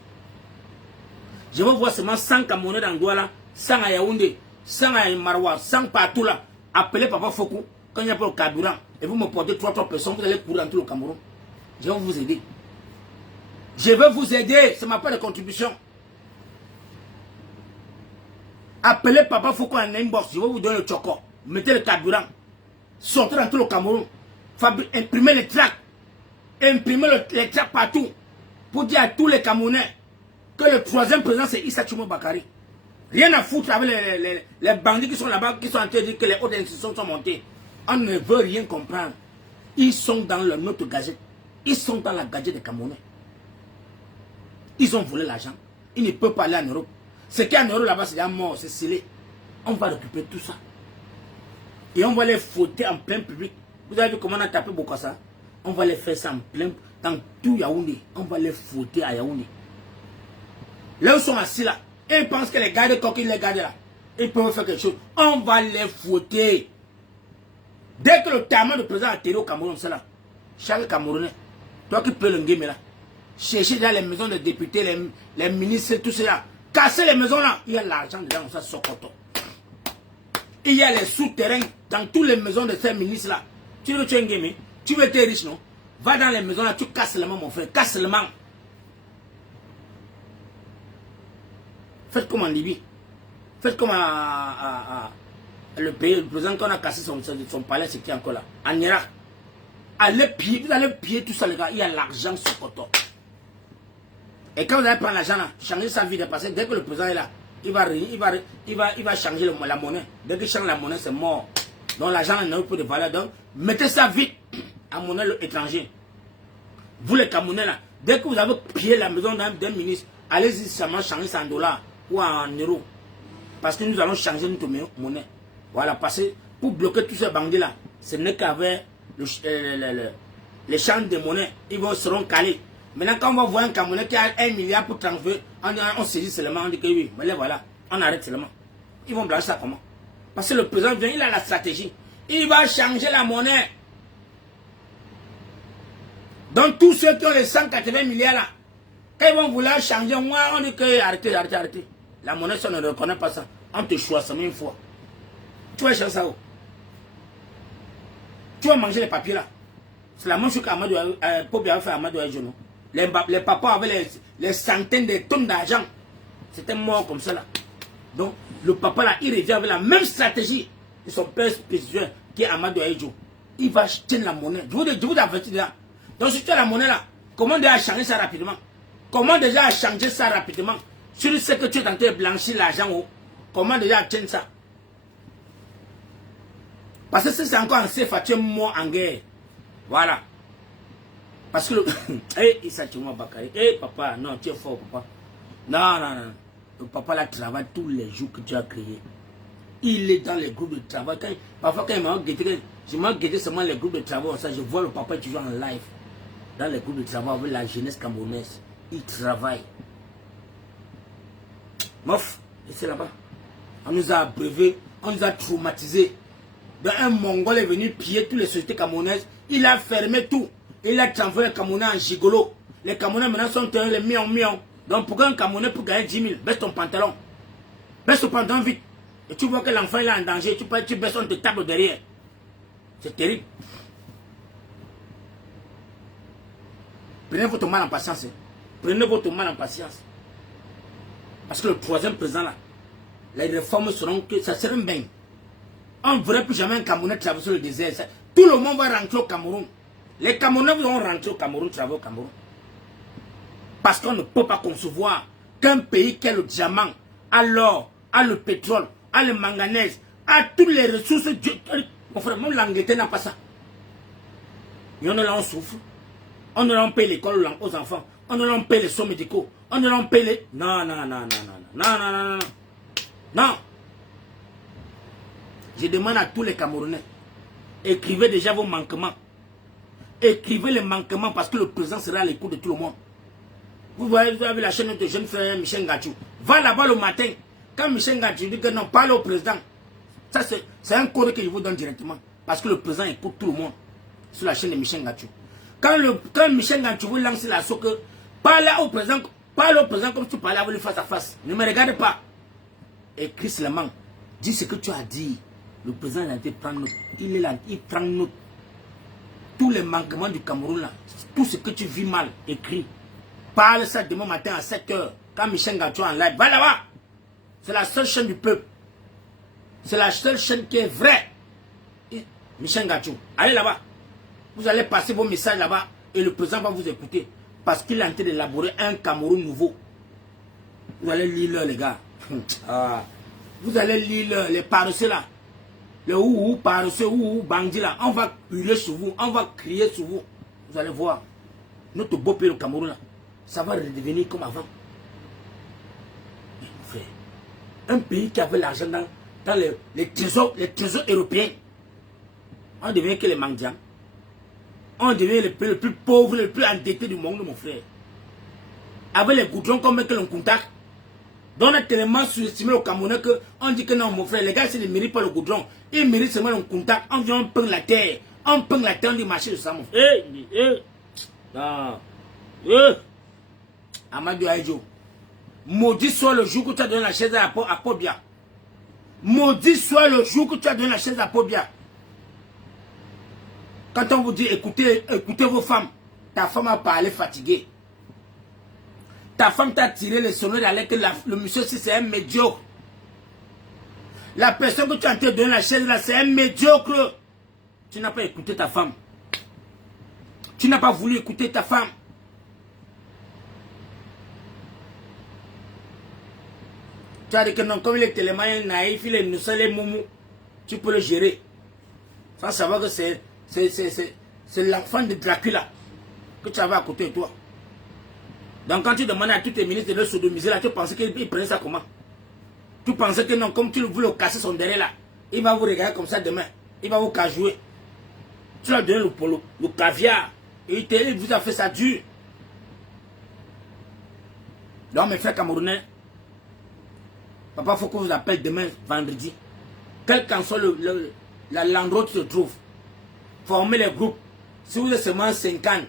Je veux voir seulement 100 Camerounais dans Douala, 100 à Yaoundé, 100 à Maroua, 100 partout là. Appelez Papa Fokou quand il n'y a pas le carburant. Et vous me portez 3 personnes, vous allez courir dans tout le Cameroun. Je vais vous aider. Je veux vous aider, c'est ma part de contribution. Appelez Papa Fokou en inbox, je vais vous donner le choco. Mettez le carburant. Sortez dans tout le Cameroun. Imprimez les tracts. Imprimez les tracts partout. Pour dire à tous les Camerounais que le 3e président c'est Issa Tchoumo Bakary. Rien à foutre avec les bandits qui sont là-bas, qui sont en train de dire que les hautes institutions sont montées. On ne veut rien comprendre. Ils sont dans notre gadget. Ils sont dans la gadget des Camerounais. Ils ont volé l'argent. Ils ne peuvent pas aller en Europe. Ce qui est en Europe là-bas, c'est déjà mort, c'est scellé. On va récupérer tout ça. Et on va les fouetter en plein public. Vous avez vu comment on a tapé Bokassa? On va les faire ça en plein, dans tout Yaoundé. On va les fouetter à Yaoundé. Là où ils sont assis là, et ils pensent que les gars de coquilles, les gars de là, ils peuvent faire quelque chose. On va les fouetter. Dès que le terme de président a atterri au Cameroun, c'est là. Chaque Camerounais, toi qui peux le game là, chercher dans les maisons de députés, les ministres, tout cela. Casser les maisons là, il y a l'argent dedans, ça sort coton. Il y a les souterrains dans toutes les maisons de ces ministres là. Tu veux que tu es un game, tu veux être riche, non? Va dans les maisons là, tu casses les mains, mon frère, casse les mains. Faites comme en Libye. Faites comme Le pays, le président qu'on a cassé son palais, c'est qui encore là? En Irak. Allez piller, vous allez piller tout ça, les gars. Il y a l'argent sur coton. Et quand vous allez prendre l'argent là, changer sa vie de passer, dès que le président est là, il va changer la monnaie. Dès qu'il change la monnaie, c'est mort. Donc l'argent n'a plus de valeur. Donc mettez ça vite en monnaie étrangère. Vous les Camerounais là, dès que vous avez pillé la maison d'un ministre, allez-y seulement changer ça en dollars ou en euros. Parce que nous allons changer notre monnaie. Voilà, parce que pour bloquer tous ces bandits là, ce n'est qu'avec les changes de monnaie, ils seront calés. Maintenant, quand on va voir un Camerounais qui a 1 milliard pour transférer, on saisit seulement, on dit que oui, mais là voilà, on arrête seulement. Ils vont blanchir ça comment? Parce que le président vient, il a la stratégie. Il va changer la monnaie. Donc tous ceux qui ont les 180 milliards là, quand ils vont vouloir changer, moi on dit que arrêtez. La monnaie, ça ne reconnaît pas ça. On te choisit une fois. Tu vas changer ça où? Tu vas manger les papiers là. C'est la même chose qu'Amadou Pobi avait fait à Amadou Aïdjo. Les papas avaient les centaines de tonnes d'argent. C'était mort comme ça là. Donc le papa là, il revient avec la même stratégie de son père spirituel qui est Amadou Aïdjo. Il va acheter la monnaie. Je vous avertis là. Donc si tu as la monnaie là, comment déjà changer ça rapidement? Comment déjà changer ça rapidement? Si tu sais que tu es en train de blanchir l'argent, comment déjà changer ça? Parce que si c'est encore en CFA, tu es mort en guerre. Voilà. Parce que le... il s'est tué, Bakary. Papa, non, tu es fort, papa. Non. Le papa là travaille tous les jours que tu as créé. Il est dans les groupes de travail. Parfois, quand il m'a guetté, je m'en guetté seulement les groupes de travail. Ça, je vois le papa toujours en live. Dans les groupes de travail avec la jeunesse camerounaise. Il travaille. Mof, et c'est là-bas. On nous a abreuvé, on nous a traumatisés. Un Mongol est venu piller toutes les sociétés camerounaises. Il a fermé tout. Il a transformé les Camerounais en gigolo. Les Camerounais maintenant sont les millions. Donc pourquoi un Camerounais pour gagner 10 000? Baisse ton pantalon. Baisse ton pantalon vite. Et tu vois que l'enfant est en danger. Tu baisses, on te tape derrière. C'est terrible. Prenez votre mal en patience. Prenez votre mal en patience. Parce que le troisième président là, les réformes seront que ça sera un bain. On ne verra plus jamais un Camerounais traverser le désert. Tout le monde va rentrer au Cameroun. Les Camerounais vont rentrer au Cameroun, travailler au Cameroun. Parce qu'on ne peut pas concevoir qu'un pays qui a le diamant, a l'or, a le pétrole, a le manganèse, a toutes les ressources. Mon frère, même l'Angleterre n'a pas ça. Et on est là, on souffre. On ne l'on paye l'école aux enfants. On ne l'on paye les soins médicaux. On ne l'on paye les... Non. Je demande à tous les Camerounais, écrivez déjà vos manquements. Écrivez les manquements parce que le président sera à l'écoute de tout le monde. Vous avez la chaîne de jeune frère Michel Ngachou. Va là-bas le matin. Quand Michel Ngachou dit que non, parle au président. Ça, c'est un code que je vous donne directement. Parce que le président écoute tout le monde sur la chaîne de Michel Ngachou. Quand Michel Ngachou vous lance la sauce, parle au président comme tu parlais avec lui face à face. Ne me regarde pas. Écris seulement. Dis ce que tu as dit. Le président a été prendre note. Il est là, il prend note. Tous les manquements du Cameroun là, tout ce que tu vis mal, écris. Parle ça demain matin à 7 h. Quand Michel Ngachou est en live, va là-bas. C'est la seule chaîne du peuple. C'est la seule chaîne qui est vraie. Michel Ngachou, allez là-bas. Vous allez passer vos messages là-bas et le président va vous écouter. Parce qu'il est en train d'élaborer un Cameroun nouveau. Vous allez lire les gars. Vous allez lire les paresseux là. Les paresseux, bandits là. On va hurler sur vous. On va crier sur vous. Vous allez voir. Notre beau pays, le Cameroun là. Ça va redevenir comme avant. Mais mon frère, un pays qui avait l'argent dans les trésors européens. On devient que les mendiants. On devient le plus pauvre, le plus endetté du monde, mon frère. Avec les goudrons qu'on met que l'on contacte. Donc on a tellement sous-estimé au Camerounais qu'on dit que non, mon frère, les gars, s'ils ne méritent pas le goudron, ils méritent seulement le contact. On vient, on peint la terre. On peint la terre du marché de ça, mon frère. Amadou Aïdjo. Maudit soit le jour que tu as donné la chaise à Pobia. Maudit soit le jour que tu as donné la chaise à Pobia. Quand on vous dit écoutez vos femmes, ta femme a parlé fatiguée. Ta femme t'a tiré les sonneries avec le monsieur si c'est un médiocre. La personne que tu es en train de donner la chaise là, c'est un médiocre. Tu n'as pas écouté ta femme. Tu n'as pas voulu écouter ta femme. Tu as dit que non, comme il est tellement naïf, il est innocent, il est moumou, tu peux le gérer. Sans savoir que c'est l'enfant de Dracula que tu avais à côté de toi. Donc quand tu demandes à tous tes ministres de le sodomiser là, tu pensais qu'il prenait ça comment? Tu pensais que non, comme tu voulais casser son derrière là, il va vous regarder comme ça demain. Il va vous cajouer. Tu lui as donné le caviar. Et il vous a fait ça dur. Donc mes frères camerounais, papa, il faut qu'on vous appelle demain, vendredi. Quel qu'en soit l'endroit où tu te trouves. Formez les groupes. Si vous êtes seulement 50,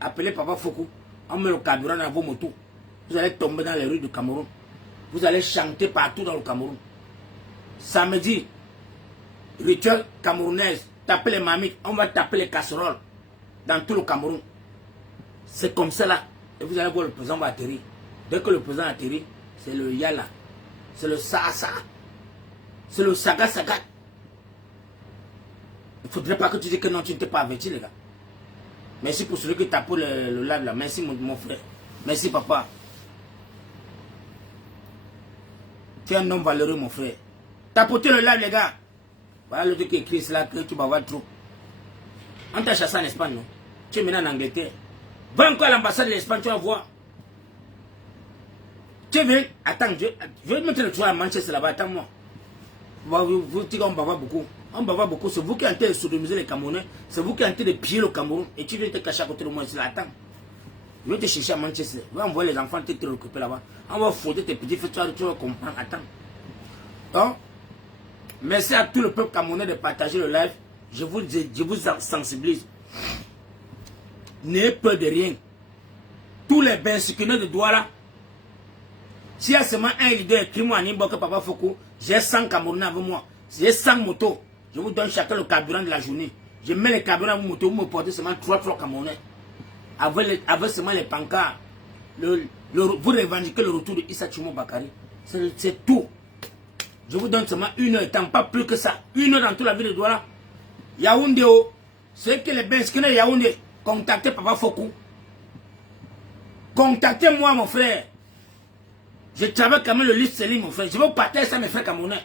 appelez Papa Fokou. On met le carburant dans vos motos. Vous allez tomber dans les rues du Cameroun. Vous allez chanter partout dans le Cameroun. Samedi, rituel camerounaise. Tapez les mamiques. On va taper les casseroles. Dans tout le Cameroun. C'est comme ça là. Et vous allez voir le président va atterrir. Dès que le président atterrit, c'est le Yala. C'est le Saasa. C'est le Saga Saga. Il ne faudrait pas que tu dises que non, tu ne t'es pas averti, les gars. Merci pour celui qui t'a pour le live là. Merci, mon frère. Merci, papa. Tu es un homme valeureux, mon frère. Tapotez le live, les gars. Voilà le truc qui écrit cela que tu vas voir trop. On t'a chassé en Espagne, non? Tu es maintenant en Angleterre. Va encore à l'ambassade de l'Espagne, tu vas voir. Tu viens, attends, je vais mettre le toit à Manchester là-bas, attends-moi. Vous dites qu'on bavard beaucoup. On bavard beaucoup, c'est vous qui êtes en train de sodomiser les Camerounais, c'est vous qui êtes en train de piller le Cameroun, et tu viens te cacher à côté de moi ici là, attends. Je vais te chercher à Manchester, je vais envoyer les enfants te récupérer là-bas. On va foutre tes petits feux, tu vas comprendre, attends. Donc, merci à tout le peuple camerounais de partager le live, je vous sensibilise. N'ayez peur de rien. Tous les bensucuneux de Douala, s'il y a seulement un leader, écris-moi en inbox que Papa Fokou, j'ai 100 Camerounais avec moi. J'ai 100 motos. Je vous donne chacun le carburant de la journée. Je mets les carburants à vos motos, vous me portez seulement 3 Camerounais. Avec seulement les pancarts. Vous revendiquez le retour de Issa Tchoumo Bakari. C'est tout. Je vous donne seulement 1 heure de temps, pas plus que ça. 1 heure dans toute la ville de Douala. Yaoundé, c'est que les Benskine Yaoundé, contactez Papa Fokou. Contactez-moi, mon frère. Je travaille quand même le livre Céline, mon frère. Je vais vous partager ça, mes frères camerounais.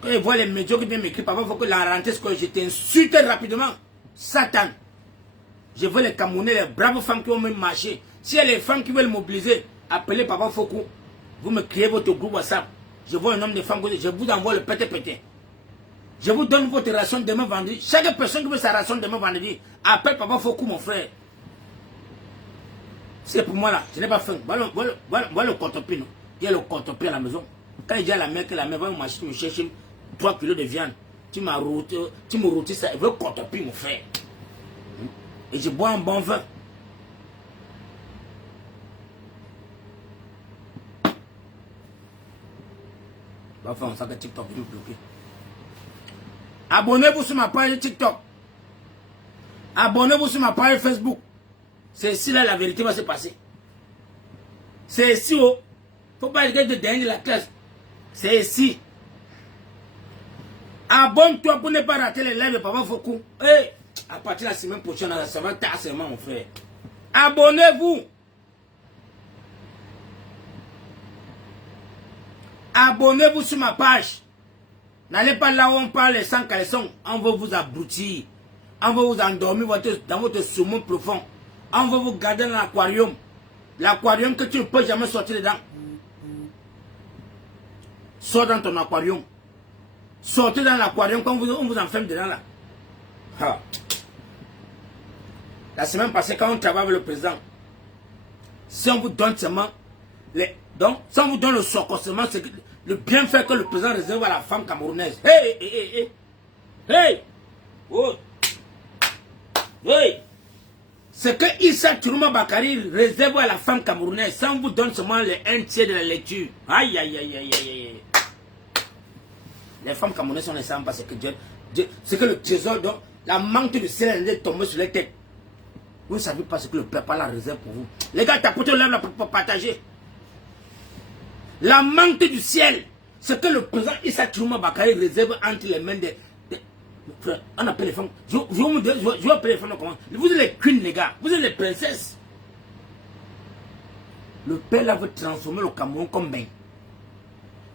Quand ils voient les médias qui viennent m'écrire, papa, il faut que la rentrée, que je t'insulte rapidement. Satan. Je veux les Camerounais, les braves femmes qui vont même marcher. Si il y a les femmes qui veulent mobiliser, appelez Papa Fokou. Vous me créez votre groupe WhatsApp. Je vois un homme de femmes, je vous envoie le pété-pété. Je vous donne votre ration demain vendredi. Chaque personne qui veut sa ration demain vendredi, appelle Papa Fokou, mon frère. C'est pour moi là, je n'ai pas faim. Voilà le cotopine. Il y a le cotopine à la maison. Quand il dit à la mère que la mère va me chercher 3 kilos de viande, tu me rôtis ça. Il veut cotopine, mon frère. Et je bois un bon vin. Enfin, on sent que TikTok est bloqué. Abonnez-vous sur ma page TikTok. Abonnez-vous sur ma page Facebook. C'est ici là la vérité va se passer. C'est ici, oh. Faut pas dire de dernier de la classe. C'est ici. Abonne-toi pour ne pas rater les lives de Papa Fokou. Hey, à partir de la semaine prochaine, ça va tasser, mon frère. Abonnez-vous. Abonnez-vous sur ma page. N'allez pas là où on parle sans caleçon. On veut vous abrutir. On veut vous endormir dans votre saumon profond. On va vous garder dans l'aquarium. L'aquarium que tu ne peux jamais sortir dedans. Sors dans ton aquarium. Sortez dans l'aquarium quand on vous enferme dedans là. Ha. La semaine passée, quand on travaille avec le président, si on vous donne seulement si on vous donne le sort seulement, c'est le bienfait que le président réserve à la femme camerounaise. Hey, hey, hey, hey. Hey. Oh. Hey. C'est que Issa Tchoumo Bakari réserve à la femme camerounaise. Ça, on vous donne seulement les 1/3 de la lecture. Aïe, aïe, aïe, aïe, aïe, aïe. Les femmes camerounaises sont les savent parce que c'est que le trésor, donc, la manque de ciel est tombée sur les têtes. Vous ne savez pas ce que le peuple a la réserve pour vous. Les gars, tapotez le lèvres pour partager. La manque du ciel Ce que le président Issa Chuma Bakary réserve entre les mains des... On appelle les femmes. Je vais appeler les femmes comment? Vous êtes les queens, les gars. Vous êtes les princesses. Le père là veut transformer le Cameroun comme bain.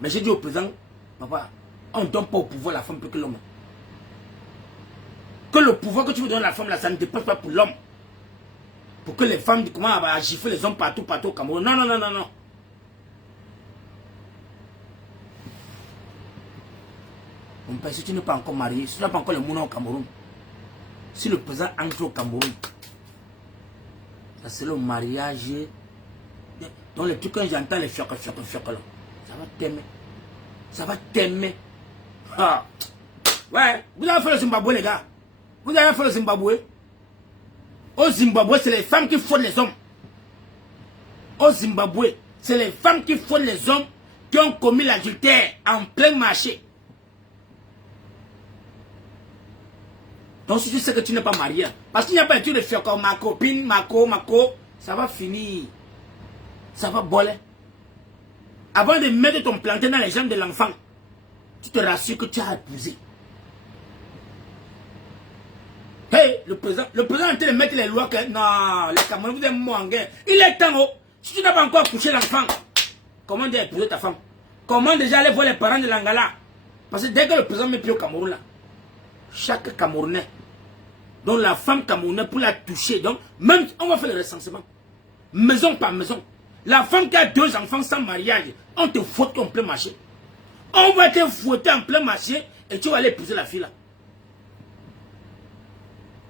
Mais j'ai dit au président, papa, on ne donne pas au pouvoir la femme plus que l'homme. Que le pouvoir que tu veux donner à la femme là, ça ne dépasse pas pour l'homme. Pour que les femmes commencent à gifler les hommes partout au Cameroun. Non, non, non, non, non. Mon père, si tu n'es pas encore marié, si tu n'as pas encore le mouna au Cameroun, si le président entre au Cameroun, ça c'est le mariage. Donc les trucs quand j'entends les fioques là, ça va t'aimer. Ça va t'aimer. Ah. Ouais, vous avez fait le Zimbabwe les gars. Vous avez fait le Zimbabwe. Au Zimbabwe, c'est les femmes qui font les hommes. Au Zimbabwe, c'est les femmes qui font les hommes qui ont commis l'adultère en plein marché. Donc si tu sais que tu n'es pas marié, parce qu'il n'y a pas un truc de faire comme ma copine, Mako, ça va finir. Ça va boler. Avant de mettre ton plantain dans les jambes de l'enfant, tu te rassures que tu as épousé. Hey, le président est en train de mettre les lois que... Non, les Camerounais, vous êtes morts en guerre. Il est temps, oh. Si tu n'as pas encore couché l'enfant, comment déjà épouser ta femme? Comment déjà aller voir les parents de l'Angala? Parce que dès que le président met pied au Cameroun, là, chaque Camerounais, donc la femme camerounaise, pour la toucher, donc même, on va faire le recensement. Maison par maison. La femme qui a 2 enfants sans mariage, on te fouette en plein marché. On va te fouetter en plein marché et tu vas aller épouser la fille là.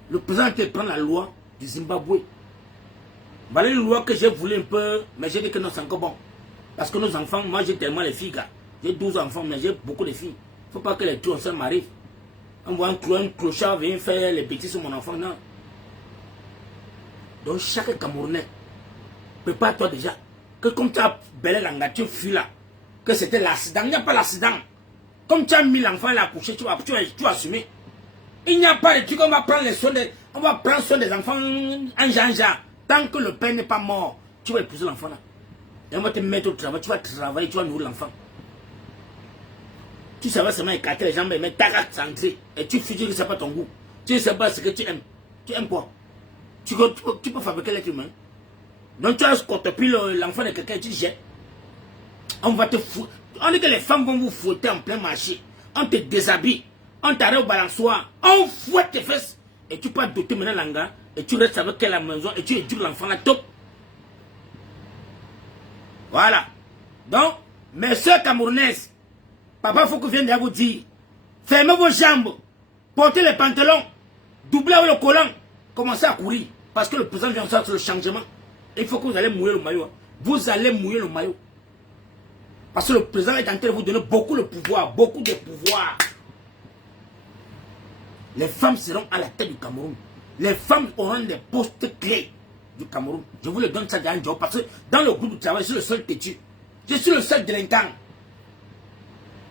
Le président te prend la loi du Zimbabwe. Voilà une loi que j'ai voulu un peu, mais j'ai dit que non, c'est encore bon. Parce que nos enfants, moi j'ai tellement les filles, gars. J'ai 12 enfants, mais j'ai beaucoup de filles. Il ne faut pas que les deux ensemble m'arrivent. On voit un clochard venir faire les bêtises sur mon enfant, non. Donc chaque Camerounais, prépare-toi déjà. Que comme tu as belé l'anga, tu fuis là. Que c'était l'accident. Il n'y a pas l'accident. Comme tu as mis l'enfant à la coucher, tu vas assumer. Il n'y a pas de truc, on va prendre les soins on va prendre soin des enfants en genre. Tant que le père n'est pas mort, tu vas épouser l'enfant là. Et on va te mettre au travail, tu vas travailler, tu vas nourrir l'enfant. Tu savais seulement écarter les jambes et mettre ta rate centrée. Et tu fuis, tu ne sais pas ton goût. Tu ne sais pas ce que tu aimes. Tu aimes quoi? Tu peux fabriquer l'être humain. Donc tu as scotopé l'enfant de quelqu'un et tu jettes. On va te foutre. On dit que les femmes vont vous fouetter en plein marché. On te déshabille. On t'arrête au balançoire. On fouette tes fesses. Et tu peux adopter maintenant l'anga. Et tu restes avec elle à la maison. Et tu éduques l'enfant à top. Voilà. Donc, mes soeurs camerounaises, papa, il faut que je vienne de vous dire. Fermez vos jambes. Portez les pantalons. Doublez le collant. Commencez à courir. Parce que le président vient de faire le changement. Il faut que vous allez mouiller le maillot. Vous allez mouiller le maillot. Parce que le président est en train de vous donner beaucoup de pouvoir. Beaucoup de pouvoir. Les femmes seront à la tête du Cameroun. Les femmes auront des postes clés du Cameroun. Je vous le donne ça dans un job. Parce que dans le groupe de travail, je suis le seul têtu. Je suis le seul délinquant.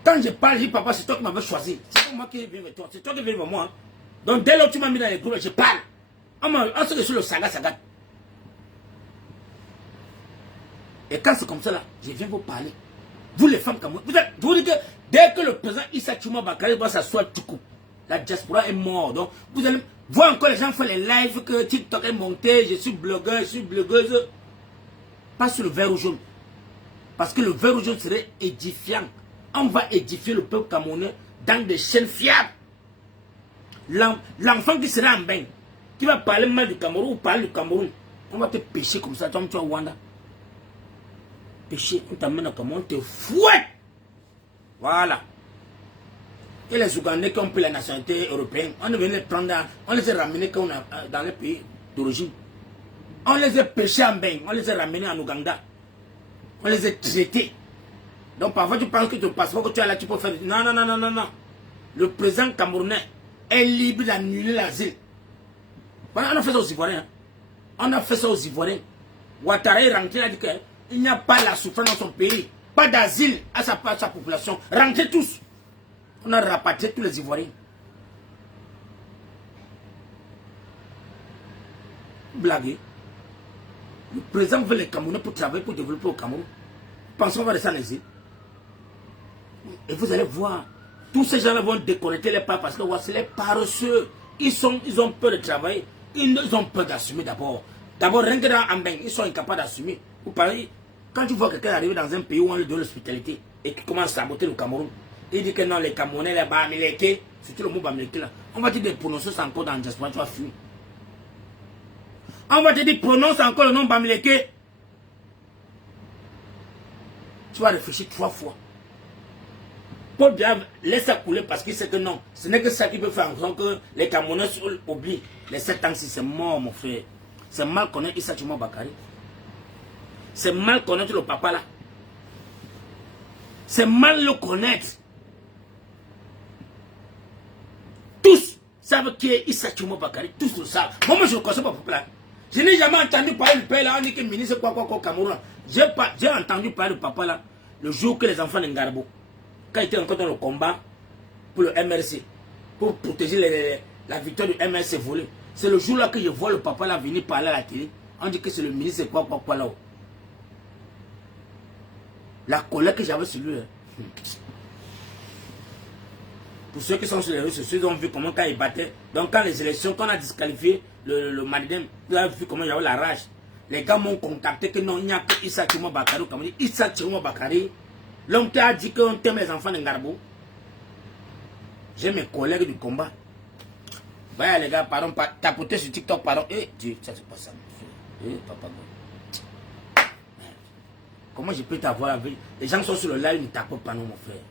Quand je parle, je dis papa, c'est toi qui m'avais choisi. C'est pas moi qui viens vers toi. C'est toi qui viens vers moi. Donc dès lors tu m'as mis dans les groupes, je parle. On sait que je suis le saga. Et quand c'est comme ça là, je viens vous parler. Vous les femmes comme moi. Je vous dis que dès que le président Issa Chuma Bakary va s'asseoir, tout coup. La diaspora est morte. Donc vous allez voir encore les gens faire les lives que TikTok est monté. Je suis blogueur, je suis blogueuse. Pas sur le vert ou jaune. Parce que le vert ou jaune serait édifiant. On va édifier le peuple camerounais dans des chaînes fiables. L'enfant qui sera en bain, qui va parler mal du Cameroun ou parler du Cameroun, on va te pêcher comme ça, toi tu vas au Rwanda. Pêcher, on t'amène au Cameroun, on te fouette. Voilà. Et les Ougandais qui ont pris la nationalité européenne, on est venu les prendre, on les a ramenés dans les pays d'origine. On les a pêchés en bain, on les a ramenés en Ouganda. On les a traités. Donc parfois tu penses que ton passeport que tu as là, tu peux faire... Non, non, non, non, non, non. Le président camerounais est libre d'annuler l'asile. Voilà, on a fait ça aux Ivoiriens. Hein. On a fait ça aux Ivoiriens. Ouattara est rentré, il a dit qu'il n'y a pas la souffrance dans son pays. Pas d'asile à sa population. Rentrez tous. On a rapatrié tous les Ivoiriens. Blaguez. Le président veut les Camerounais pour travailler, pour développer au Cameroun. Pensons qu'on va rester en exil. Et vous allez voir, tous ces gens-là vont déconnecter les pas parce que c'est les paresseux. Ils ont peur de travailler. Ils ont peur d'assumer d'abord. D'abord, rien que dans Ambeng, ils sont incapables d'assumer. Vous parlez, quand tu vois quelqu'un arriver dans un pays où on lui donne l'hospitalité et qui commence à saboter le Cameroun, il dit que non, les Camerounais, les Bamileke, c'est tout le mot Bamileke là. On va te dire prononcer ça encore dans le diaspora, tu vas fuir. On va te dire prononce encore le nom Bamileke. Tu vas réfléchir 3 fois. Paul Biya laisse ça couler parce qu'il sait que non, ce n'est que ça qui peut faire en sorte que les Camerounais oublient les 7 ans si c'est mort, mon frère. C'est mal connaître Issa Tchoumo Bakary. C'est mal connaître le papa là. C'est mal le connaître. Tous savent qui est Issa Tchoumo Bakary. Tous le savent. Moi, je ne connais pas le papa là. Je n'ai jamais entendu parler du père là. On dit que le ministre quoi au Cameroun. J'ai entendu parler du papa là le jour que les enfants de Ngarbo, quand ils étaient encore dans le combat pour le MRC, pour protéger la victoire du MRC volé. C'est le jour là que je vois le papa là venir parler à la télé. On dit que c'est le ministre quoi là-haut. La colère que j'avais sur lui. Pour ceux qui sont sur les réseaux sociaux, ils ont vu comment quand il battait. Donc quand les élections, quand on a disqualifié le Madidem, ils ont vu comment j'avais la rage. Les gars m'ont contacté que non, il n'y a que Issa Tchoumo Bakary. Comme dit Issa Tchoumo Bakary. L'homme qui a dit qu'on t'aime les enfants de Ngarbo. J'ai mes collègues du combat. Voyez les gars, pardon, tapoter sur TikTok, pardon. Eh, Dieu, ça c'est pas ça. Eh, papa. Comment je peux t'avoir avec... Les gens sont sur le live, ils ne tapent pas, non, mon frère.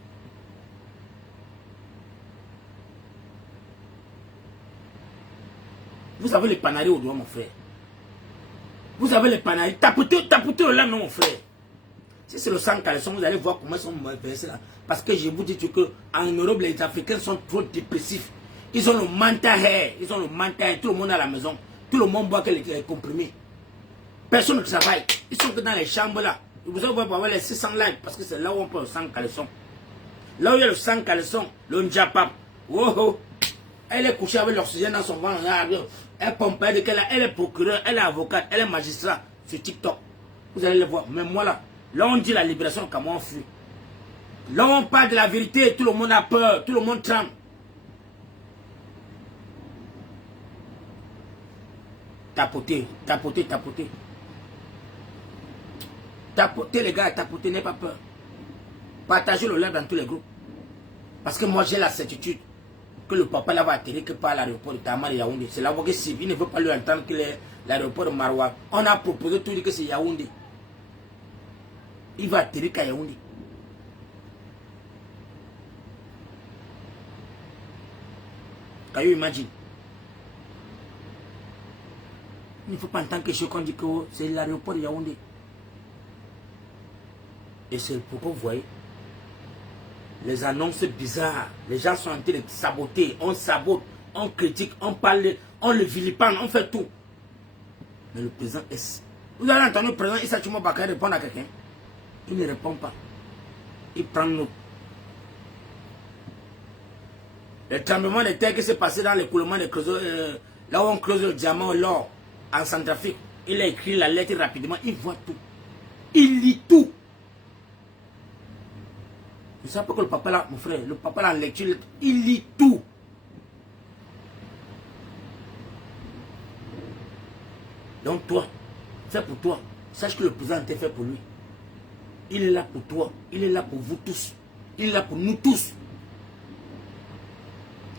Vous avez les panaris au doigt, mon frère. Vous avez les panaris. Tapotez le live, non, mon frère. Si c'est le sang caleçon, vous allez voir comment ils sont versés là. Parce que je vous dis que en Europe, les Africains sont trop dépressifs. Ils ont le mental hair. Ils ont le mental hair. Tout le monde à la maison. Tout le monde boit que les comprimés. Personne ne travaille. Ils sont que dans les chambres là. Vous allez voir les 600 likes. Parce que c'est là où on prend le sang caleçon. Là où il y a le sang caleçon, le Njapap. Oh oh. Elle est couchée avec l'oxygène dans son ventre. Elle pompe. Elle est procureure. Elle est avocate. Elle est magistrat. Sur TikTok. Vous allez le voir. Mais moi là. Là, on dit la libération, comment on fuit. Là, on parle de la vérité, tout le monde a peur, tout le monde tremble. Tapoter, tapoter, tapoter. Tapoter, les gars, tapoter, n'ayez pas peur. Partagez le live dans tous les groupes. Parce que moi, j'ai la certitude que le papa là va atterrir que par l'aéroport de Tamar et Yaoundé. C'est là-bas que s'il ne veut pas lui entendre que l'aéroport de Maroua. On a proposé tout dire que c'est Yaoundé. Il va atterrir qu'à Yaoundé. Can you imagine? Il ne faut pas entendre quelque chose qu'on dit que c'est l'aéroport de Yaoundé. Et c'est pourquoi vous voyez les annonces bizarres. Les gens sont en train de saboter. On sabote, on critique, on parle, on le vilipende, on fait tout. Mais le président est... Vous avez entendu le président Issa Tchoumo Bakary répondre à quelqu'un? Il ne répond pas. Il prend note. Le tremblement de terre qui s'est passé dans l'écoulement des creuseurs, là où on creuse le diamant, l'or, en Centrafrique, il a écrit la lettre rapidement, il voit tout. Il lit tout. Vous savez pas que le papa là, mon frère, le papa là en lecture, il lit tout. Donc toi, c'est pour toi. Sache que le président était fait pour lui. Il est là pour toi. Il est là pour vous tous. Il est là pour nous tous.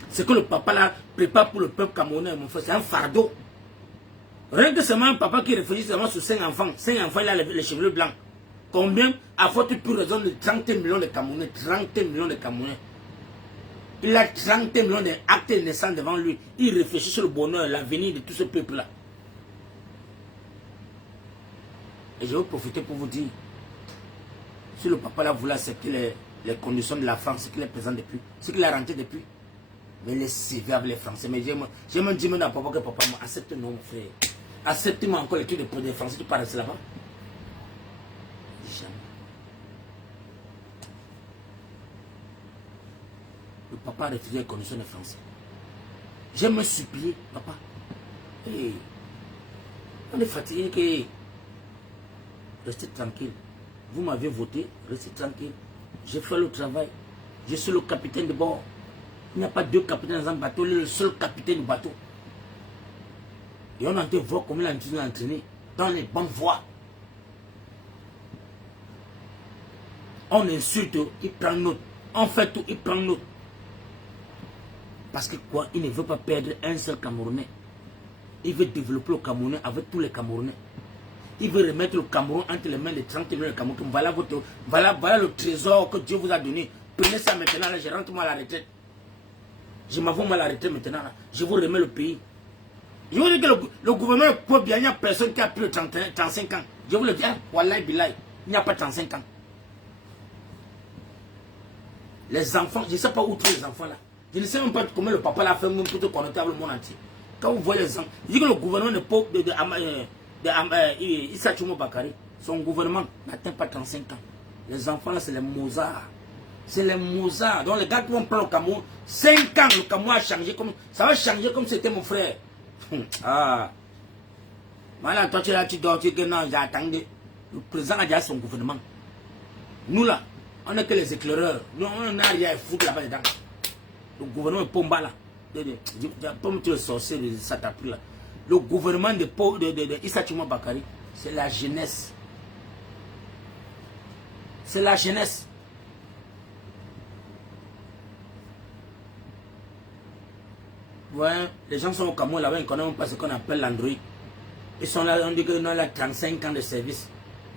C'est que le papa là prépare pour le peuple camerounais, mon frère. C'est un fardeau. Rien que seulement un papa qui réfléchit seulement sur 5 enfants. 5 enfants, il a les cheveux blancs. Combien? À forte plus raison de 30 millions de Camerounais. 30 millions de Camerounais. Il a 30 millions d'actes de naissance devant lui. Il réfléchit sur le bonheur, l'avenir de tout ce peuple-là. Et je vais profiter pour vous dire, si le papa là voulait accepter les conditions de la France, ce qu'il est présent depuis, ce qu'il a rentré depuis, mais les sévères avec les Français. Mais j'ai même dit à papa que papa accepte non, mon frère. Accepte-moi encore les trucs des Français, tu peux rester là-bas. Jamais. Le papa a refusé les conditions des Français. J'ai me supplié, papa. Hey, on est fatigué que... Restez tranquille. Vous m'avez voté, restez tranquille. J'ai fait le travail. Je suis le capitaine de bord. Il n'y a pas deux capitaines dans un bateau, il est le seul capitaine du bateau. Et on a entendu voir comment il a entraîné dans les bonnes voies. On insulte, il prend note. On fait tout, il prend note. Parce que quoi? Il ne veut pas perdre un seul Camerounais. Il veut développer le Camerounais avec tous les Camerounais. Il veut remettre le Cameroun entre les mains des 30 millions de Camerounais. Voilà le trésor que Dieu vous a donné. Prenez ça maintenant, là, je rentre moi à la retraite. Je m'en vais à la retraite maintenant. Là. Je vous remets le pays. Je vous dis que le gouvernement peut bien, il n'y a personne qui a plus de 35 ans. Je vous le dis, Wallahi Billahi, il n'y a pas 35 ans. Les enfants, je ne sais pas où trouver les enfants là. Je ne sais même pas comment le papa l'a fait pour te connecter avec le monde entier. Quand vous voyez les enfants, je dis que le gouvernement de Issa Tchoumo Bakary, son gouvernement n'atteint pas 35 ans. Les enfants là, c'est les Mozart. C'est les Mozart. Donc les gars qui vont prendre le Cameroun, 5 ans, le Cameroun a changé comme ça va changer comme c'était mon frère. Ah. Voilà, toi tu es là, tu dors, tu dis que non, j'attendais. Le président a déjà son gouvernement. Nous là, on n'est que les éclaireurs. Nous, on n'a rien à foutre là-bas dedans. Le gouvernement de Pomba là. Comme tu es sorcier de Satapri là. Le gouvernement de Issa Tchoumo Bakary, c'est la jeunesse. C'est la jeunesse. Ouais, les gens sont au Cameroun là-bas, ils ne connaissent pas ce qu'on appelle l'Android. Ils sont là, on dit que nous avons 35 ans de service.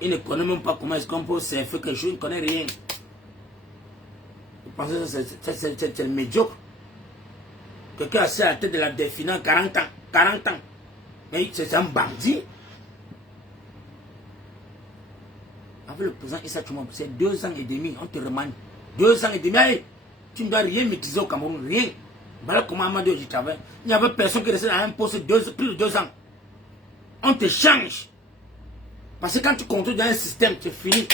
Ils ne connaissent même pas comment est-ce qu'on peut faire quelque chose, ils ne connaissent rien. Vous pensez que c'est le médiocre? Quelqu'un assis à la tête de la définance 40 ans. 40 ans. Mais c'est un bandit. Avec le président Issa Tchoumo, c'est 2 ans et demi, on te remanie. 2 ans et demi, allez, tu ne dois rien maîtriser au Cameroun, rien. Voilà comment Amadou dit travail. Il n'y avait personne qui restait dans un poste plus de 2 ans. On te change. Parce que quand tu contrôles dans un système, c'est fini.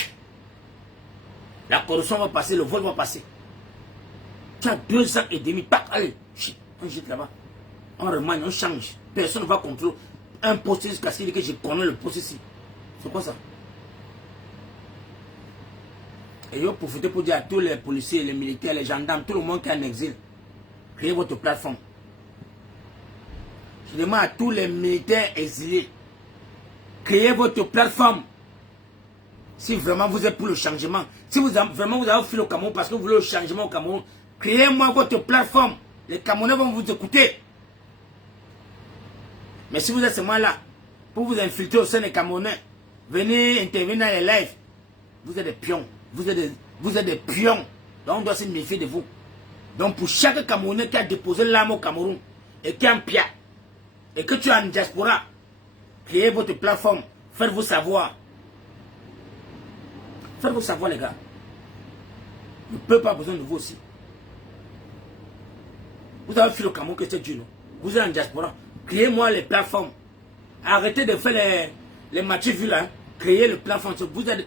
La corruption va passer, le vol va passer. Tu as 2 ans et demi, tac, allez, on jette là-bas. On remanie, on change. Personne ne va contrôler un poste jusqu'à ce que je connais le poste ici. C'est quoi ça? Et je vais profiter pour dire à tous les policiers, les militaires, les gendarmes, tout le monde qui est en exil, créez votre plateforme. Je demande à tous les militaires exilés, créez votre plateforme. Si vraiment vous êtes pour le changement, si vraiment vous avez fait le Cameroun parce que vous voulez le changement au Cameroun, créez-moi votre plateforme. Les Camerounais vont vous écouter. Mais si vous êtes seulement là, pour vous infiltrer au sein des Camerounais, venez intervenir dans les lives, vous êtes des pions. Vous êtes des pions. Donc on doit se méfier de vous. Donc pour chaque Camerounais qui a déposé l'arme au Cameroun et qui est en pia, et que tu es en diaspora, créez votre plateforme, faites-vous savoir. Faites-vous savoir les gars. Le peuple a besoin de vous aussi. Vous avez fait le Cameroun que c'est Dieu, non? Vous êtes en diaspora. Créez-moi les plateformes. Arrêtez de faire les matchs vus là. Créez le plateforme. Vous avez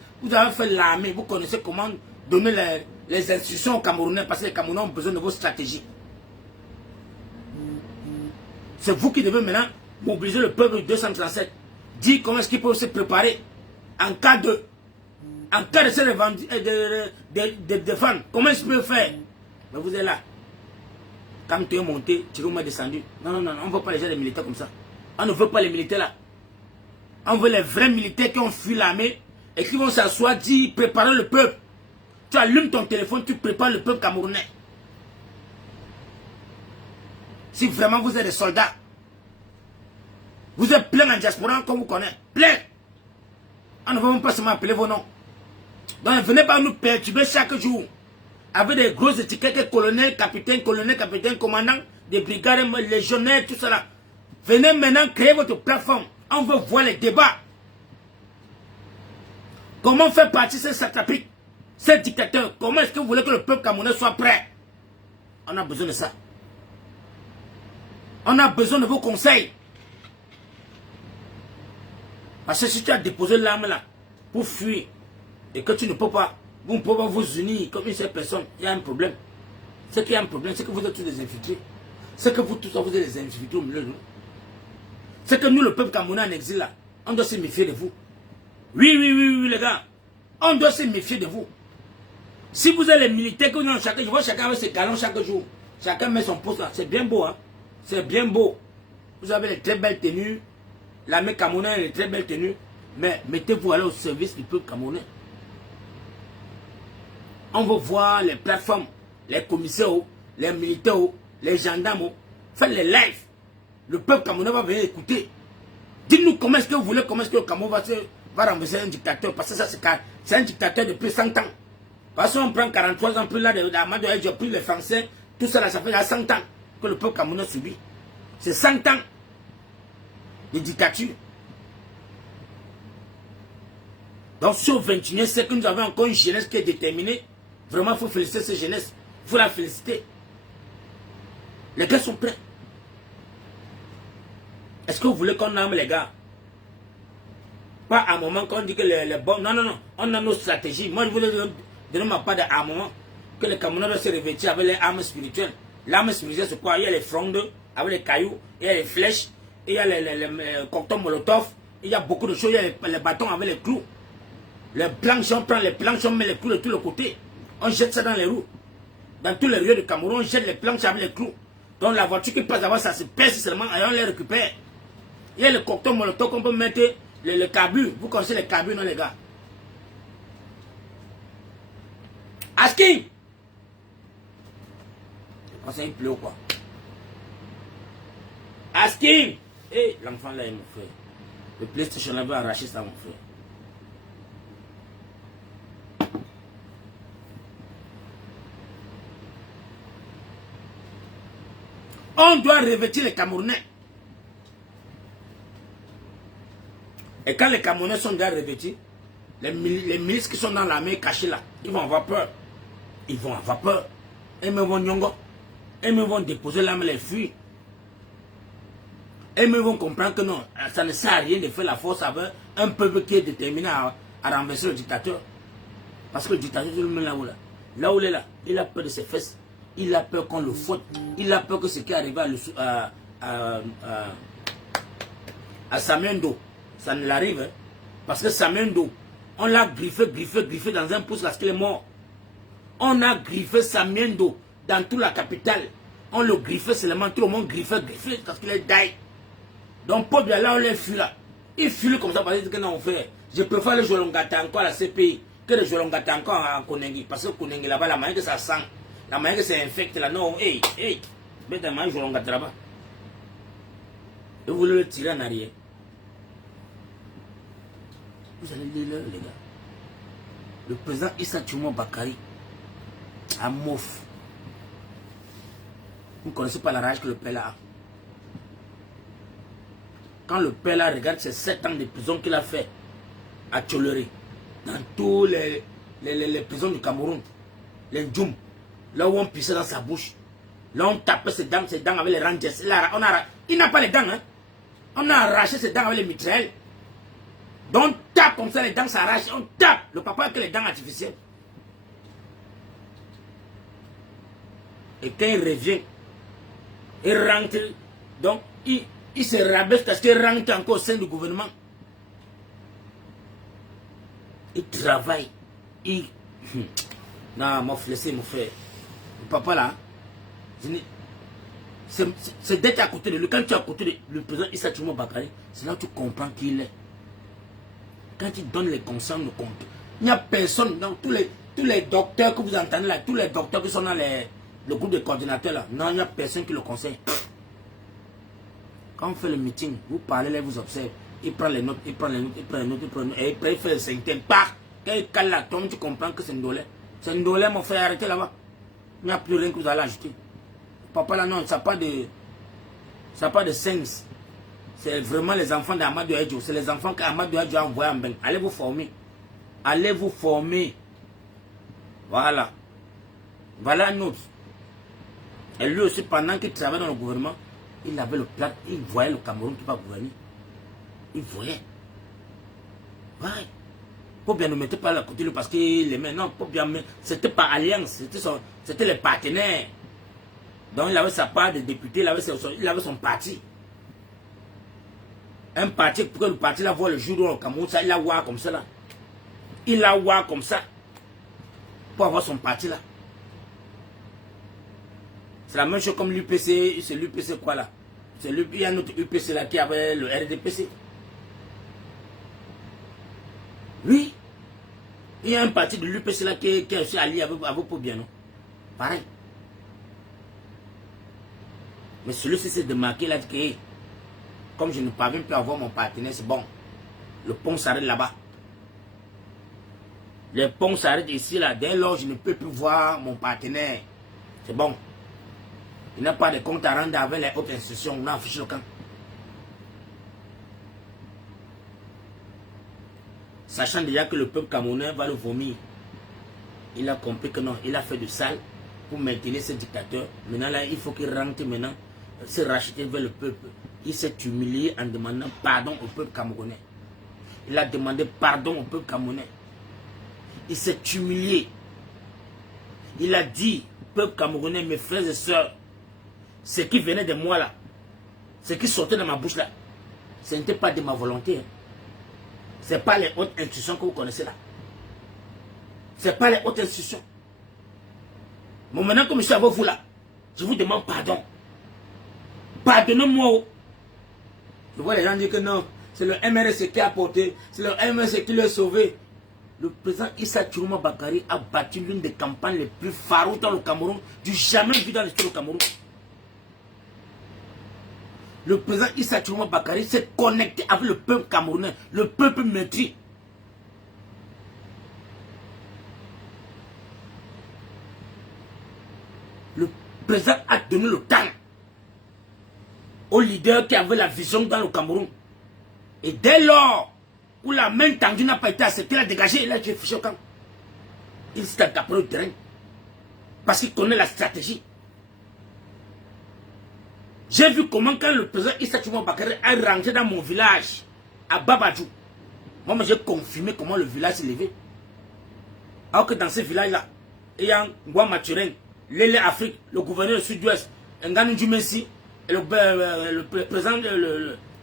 fait l'armée. Vous connaissez comment donner les instructions aux Camerounais parce que les Camerounais ont besoin de vos stratégies. C'est vous qui devez maintenant mobiliser le peuple de 237. Dire comment est-ce qu'ils peuvent se préparer en cas de se défendre. Comment est-ce qu'ils peuvent faire? Mais vous êtes là. Quand tu es monté, tu es descendu. Non, on ne veut pas les gens des militaires comme ça. On ne veut pas les militaires là. On veut les vrais militaires qui ont fui l'armée et qui vont s'asseoir, dire, préparer le peuple. Tu allumes ton téléphone, tu prépares le peuple camerounais. Si vraiment vous êtes des soldats, vous êtes plein en diaspora comme vous connaissez. Plein. On ne veut même pas seulement appeler vos noms. Donc venez pas nous perturber chaque jour. Avec des grosses étiquettes, colonel, capitaine, commandant, des brigades, légionnaires, tout cela. Venez maintenant créer votre plateforme. On veut voir les débats. Comment faire partie de ces satrapiques, ces dictateurs? Comment est-ce que vous voulez que le peuple camerounais soit prêt? On a besoin de ça. On a besoin de vos conseils. Parce que si tu as déposé l'arme là pour fuir et que tu ne peux pas, vous ne pouvez pas vous unir comme une seule personne, il y a un problème. C'est qu'il y a un problème, c'est que vous êtes tous des infiltrés. C'est que vous tous vous êtes des infiltrés au milieu de nous. C'est que nous, le peuple camerounais en exil là, on doit se méfier de vous. Oui, les gars. On doit se méfier de vous. Si vous êtes les militaires, que non, chacun, je vois chacun avec ses galons chaque jour. Chacun met son poste là. C'est bien beau, hein. C'est bien beau. Vous avez les très belles tenues. L'armée camerounaise a les très belles tenues. Mais mettez-vous aller au service du peuple camerounais. On veut voir les plateformes, les commissaires, les militaires, les gendarmes. Faites les lives. Le peuple camerounais va venir écouter. Dites-nous comment est-ce que vous voulez, comment est-ce que le Cameroun va renverser un dictateur. Parce que ça, c'est un dictateur depuis 100 ans. Parce qu'on prend 43 ans plus là, j'ai pris les Français, tout ça là, ça fait 100 ans que le peuple camerounais subit. C'est 100 ans de dictature. Donc sur 21e siècle, nous avons encore une jeunesse qui est déterminée. Vraiment, il faut féliciter cette jeunesse. Il faut la féliciter. Les gars sont prêts. Est-ce que vous voulez qu'on arme les gars? Pas à un moment qu'on dit que les bons... Non, non, non. On a nos stratégies. Moi, je voulais donner ma part d'armement. Que les Camerounais doivent se revêtir avec les armes spirituelles. L'arme spirituelle, c'est quoi? Il y a les frondes avec les cailloux. Il y a les flèches. Il y a les cocktails molotov. Il y a beaucoup de choses. Il y a les bâtons avec les clous. Les planches, on prend les planches, on met les clous de tous les côtés. On jette ça dans les roues. Dans tous les rues de Cameroun, on jette les planches avec les clous. Donc la voiture qui passe avant, ça se pèse seulement et on les récupère. Il y a le cocktail molotov qu'on peut mettre, le cabus. Vous connaissez les cabus, non les gars? Asking! Je pense qu'il pleut ou quoi? Asking! Hé, l'enfant là est mon frère. Le PlayStation là veut arracher ça, mon frère. On doit revêtir les Camerounais. Et quand les Camerounais sont déjà revêtis, les milices qui sont dans l'armée cachées là, ils vont avoir peur. Ils vont avoir peur. Ils me vont nyongo. Ils me vont déposer l'arme et les fuir. Ils me vont comprendre que non, ça ne sert à rien de faire la force avec un peuple qui est déterminé à renverser le dictateur. Parce que le dictateur, tout le monde là-haut là. Là où il est là, il a peur de ses fesses. Il a peur qu'on le faute. Il a peur que ce qui est arrivé à Samuel Ndo, ça ne l'arrive. Hein? Parce que Samuel Ndo, on l'a griffé dans un pouce parce qu'il est mort. On a griffé Samuel Ndo dans toute la capitale. On le griffait seulement, tout le monde griffait parce qu'il est die. Donc, Paul là, on l'a fui là. Il fuit comme ça parce que non, on fait. Je préfère le Jolongata encore à la CPI que le Jolongata encore à Konengi. Parce que Konengi là-bas, la manière que ça sent. La manière que c'est infecté là, non, hey, mettez la main, je l'engage là-bas. Et vous voulez le tirer en arrière. Vous allez lire là, les gars. Le président Issa Tchoumo Bakari a mouf. Vous ne connaissez pas la rage que le père a. Quand le père là regarde ces 7 ans de prison qu'il a fait à Tcholéré, dans tous les prisons du Cameroun, les Djoum, là où on pissait dans sa bouche, là on tapait ses dents avec les rangers. Il n'a pas les dents, hein. On a arraché ses dents avec les mitraillettes. Donc on tape comme ça, les dents s'arrachent, on tape. Le papa a que les dents artificielles. Et quand il revient, il rentre, donc il se rabaisse parce qu'il rentre encore au sein du gouvernement. Il travaille. Non, mon frère, c'est mon frère. Le papa là, c'est d'être à côté de lui. Quand tu es à côté de le président Issa Tchoumo Bakari, c'est là que tu comprends qui il est. Quand il donne les conseils, il n'y a personne, donc tous les docteurs que vous entendez là, tous les docteurs qui sont dans le groupe de coordinateurs là, non, il n'y a personne qui le conseille. Quand on fait le meeting, vous parlez là, vous observez. Il prend les notes, il prend les notes, et après il fait le cinquième. Quand il cale la tombe, tu comprends que c'est un dolé. C'est un dolé, mon frère, arrêtez là-bas. Il n'y a plus rien que vous allez ajouter. Papa là, non, ça n'a pas de sens. C'est vraiment les enfants d'Amadou Adjo. C'est les enfants qu'Amadou Adjo a envoyés en bain. Allez vous former. Allez vous former. Voilà. Voilà un autre. Et lui aussi, pendant qu'il travaillait dans le gouvernement, il avait le plat, il voyait le Cameroun qui va gouverner. Il voyait. Ouais. Pour bien ne mettre pas à côté de lui parce qu'il aimait. Non, pour bien, c'était pas alliance. C'était les partenaires. Donc il avait sa part de député, il avait son parti. Un parti, pour que le parti là voit le jour au Cameroun, ça, il la voit comme ça là. Il la voit comme ça. pour avoir son parti là. C'est la même chose comme l'UPC, c'est l'UPC quoi là? Il y a notre UPC là qui avait le RDPC. Oui. Il y a un parti de l'UPC là qui est aussi allié avec Pobiano. Pareil. Mais celui-ci s'est démarqué là que comme je ne parviens plus à avoir mon partenaire, c'est bon. Le pont s'arrête là-bas. Le pont s'arrête ici là. Dès lors, je ne peux plus voir mon partenaire. C'est bon. Il n'a pas de compte à rendre avec les autres institutions. On a affiché le camp. Sachant déjà que le peuple camerounais va le vomir. Il a compris que non, il a fait du sale pour maintenir ce dictateur. Maintenant là, il faut qu'il rentre maintenant, se racheter vers le peuple. Il s'est humilié en demandant pardon au peuple camerounais. Il a demandé pardon au peuple camerounais. Il s'est humilié. Il a dit, peuple camerounais, mes frères et sœurs, ce qui venait de moi là, ce qui sortait de ma bouche là, ce n'était pas de ma volonté. Hein. Ce n'est pas les hautes institutions que vous connaissez là. Ce n'est pas les hautes institutions. Bon, maintenant que je suis avec vous là, je vous demande pardon. Pardonnez-moi. Je vois les gens dire que non, c'est le MRC qui a apporté, c'est le MRC qui l'a sauvé. Le président Issa Tchourouma Bakary a battu l'une des campagnes les plus farouches dans le Cameroun, du jamais vu dans l'histoire du Cameroun. Le président Issa Tchourouma Bakary s'est connecté avec le peuple camerounais, le peuple meurtri. Le président a donné le temps aux leaders qui avaient la vision dans le Cameroun. Et dès lors où la main tendue n'a pas été acceptée, il a dégagé, il a été fiché au camp. Il s'est attaqué au terrain. Parce qu'il connaît la stratégie. J'ai vu comment quand le président Issa Tchourouma Bakary a rentré dans mon village, à Babadjou, moi j'ai confirmé comment le village s'est levé. Alors que dans ce village-là, il y a Ngwa Maturin, Lélé Afrique, le gouverneur du Sud-Ouest, Nganou Djumessi, le président,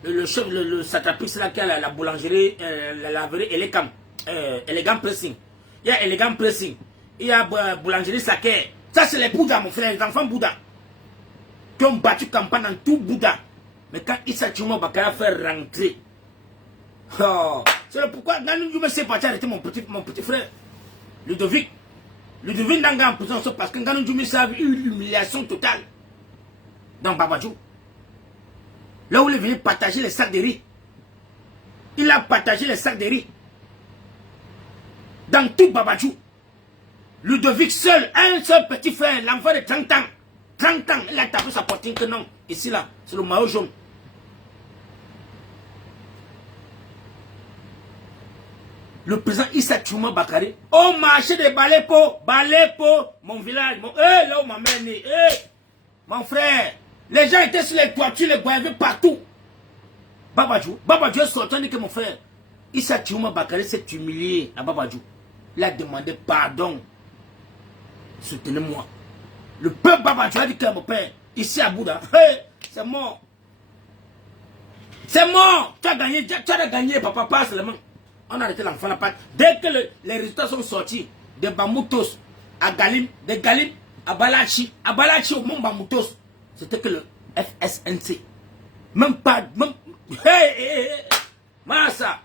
le chef, le satrapix là qui a la boulangerie, la laverie, Elegant Pressing. Il y a Elegant Pressing, il y a boulangerie Saké. Ça c'est les Bouddhas, mon frère, les enfants Bouddhas. Qui ont battu campagne dans tout Bouddha. Mais quand Issa Tchourouma Bakary a fait rentrer, oh, c'est pourquoi Nganou Djumessi est parti arrêter mon petit frère, Ludovic. Ludovic Ndanga en prison parce que Nganou Djumessi a eu une humiliation totale dans Babadjou. Là où il est venu partager les sacs de riz. Il a partagé les sacs de riz. Dans tout Babadjou. Ludovic seul, un seul petit frère, l'enfant de 30 ans. 30 ans, il a tapé sa poitrine que non. Ici là, c'est le maillot jaune. Le président Issa Tchourouma Bakary, au marché de Balepo, mon village, là où ma mère est née, mon frère, les gens étaient sur les toitures, les boivés partout. Babadjou est sorti, dit que mon frère, Issa Tchourouma Bakary s'est humilié à Babadjou. Il a demandé pardon. Soutenez-moi. Le peuple Babadjou a dit que mon père, ici à Bouddha, c'est mort. C'est mort. Tu as gagné, papa, pas seulement. On a arrêté l'enfant là. Dès que les résultats sont sortis, de Bamoutos à Galim, de Galim à Balachi au Mont Bamoutos, c'était que le FSNC. Même pas, Massa,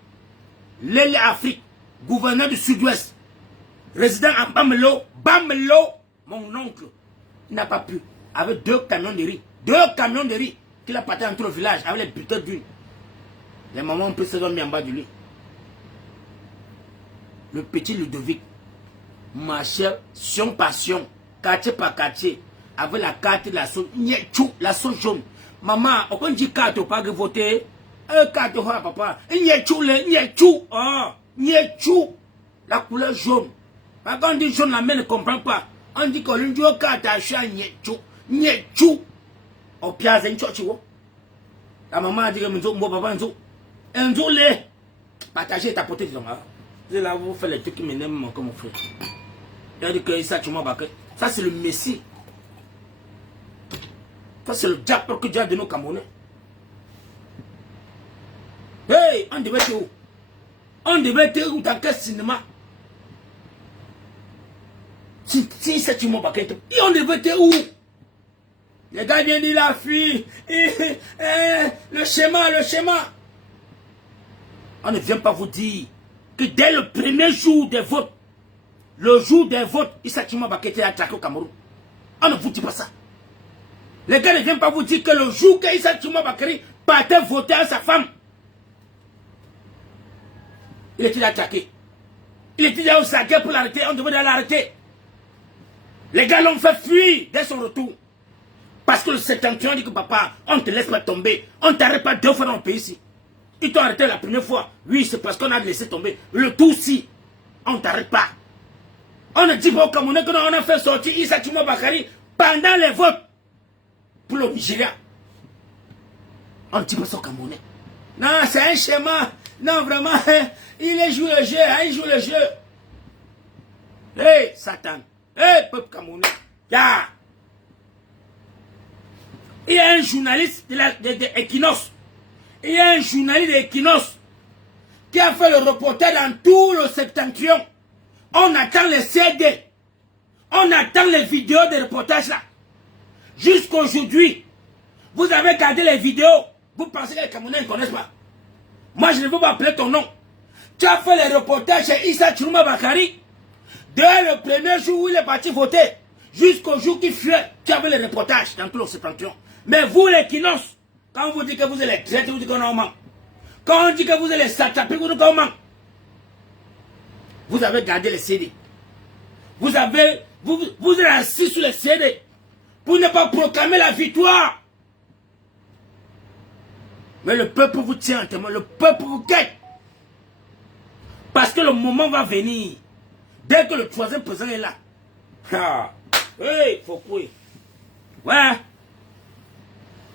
Lélé Afrique, gouverneur du Sud-Ouest, résident à Bamelo, mon oncle, il n'a pas pu, avec 2 camions de riz, qu'il a parti dans tout le village, avec les buteurs d'huile. Les mamans ont pris ses hommes mis en bas du lit. Le petit Ludovic marchait sion par sion, quartier par quartier, avec la carte de la sauce, la sauce jaune. Maman, on dit carte au pas de voter. Carte au papa. La couleur jaune. Quand on dit jaune, la mère ne comprend pas. On dit qu'on lui dit au carte à chien, nyechou. Au piazze, la maman a dit que mon papa, un jour, partager ta potée, c'est là où vous faites les trucs qui m'énervent comme mon frère. Il a dit que Issa Tchourouma Bakary, ça c'est le Messie. Ça c'est le diable que Dieu a donné aux Camerounais. Hey, on devait être où? On devait être où dans quel cinéma? Si c'est une Bakari, et on devait être où? Les gars viennent dire la fille, le schéma. On ne vient pas vous dire que dès le premier jour des votes, le jour des votes, Issa Tchuma Bakete a attaqué au Cameroun. On ne vous dit pas ça. Les gars ne viennent pas vous dire que le jour que Issa Tchuma Bakary partait voter à sa femme, il était attaqué. Il était déjà au saquet pour l'arrêter, on devait l'arrêter. Les gars l'ont fait fuir dès son retour. Parce que le septentrion dit que papa, on ne te laisse pas tomber. On ne t'arrête pas 2 fois dans le pays ici. Ils t'ont arrêté la première fois. Oui, c'est parce qu'on a laissé tomber. Le tout si, on ne t'arrête pas. On ne dit pas au Camerounais que on a fait sortir Issa Tchuma Bakary pendant les votes pour le Nigeria. On ne dit pas ça au Camerounais. Non, c'est un schéma. Non, vraiment, il joue le jeu. Il joue le jeu. Hé, Satan. Hé, peuple camerounais. Ya. Il y a un journaliste de Equinos. Il y a un journaliste de Equinos qui a fait le reportage dans tout le septentrion. On attend les CD. On attend les vidéos de reportage là. Jusqu'aujourd'hui, vous avez gardé les vidéos. Vous pensez que les Camerounais ne connaissent pas. Moi, je ne veux pas appeler ton nom. Tu as fait les reportages chez Issa Tchuma Bakary. Dès le premier jour où il est parti voter, jusqu'au jour qu'il fuit, tu avais les reportages dans tout le septentrion. Mais vous, les Kinos, quand on vous dit que vous êtes les traîtres, vous dites qu'on en manque. Quand on dit que vous êtes les satrapés, vous dites qu'on manque. Vous avez gardé les CD. Vous êtes assis sur les CD pour ne pas proclamer la victoire. Mais le peuple vous tient en témoin, le peuple vous guette. Parce que le moment va venir. Dès que le 3e président est là. Ah, oui, faut courir. Ouais.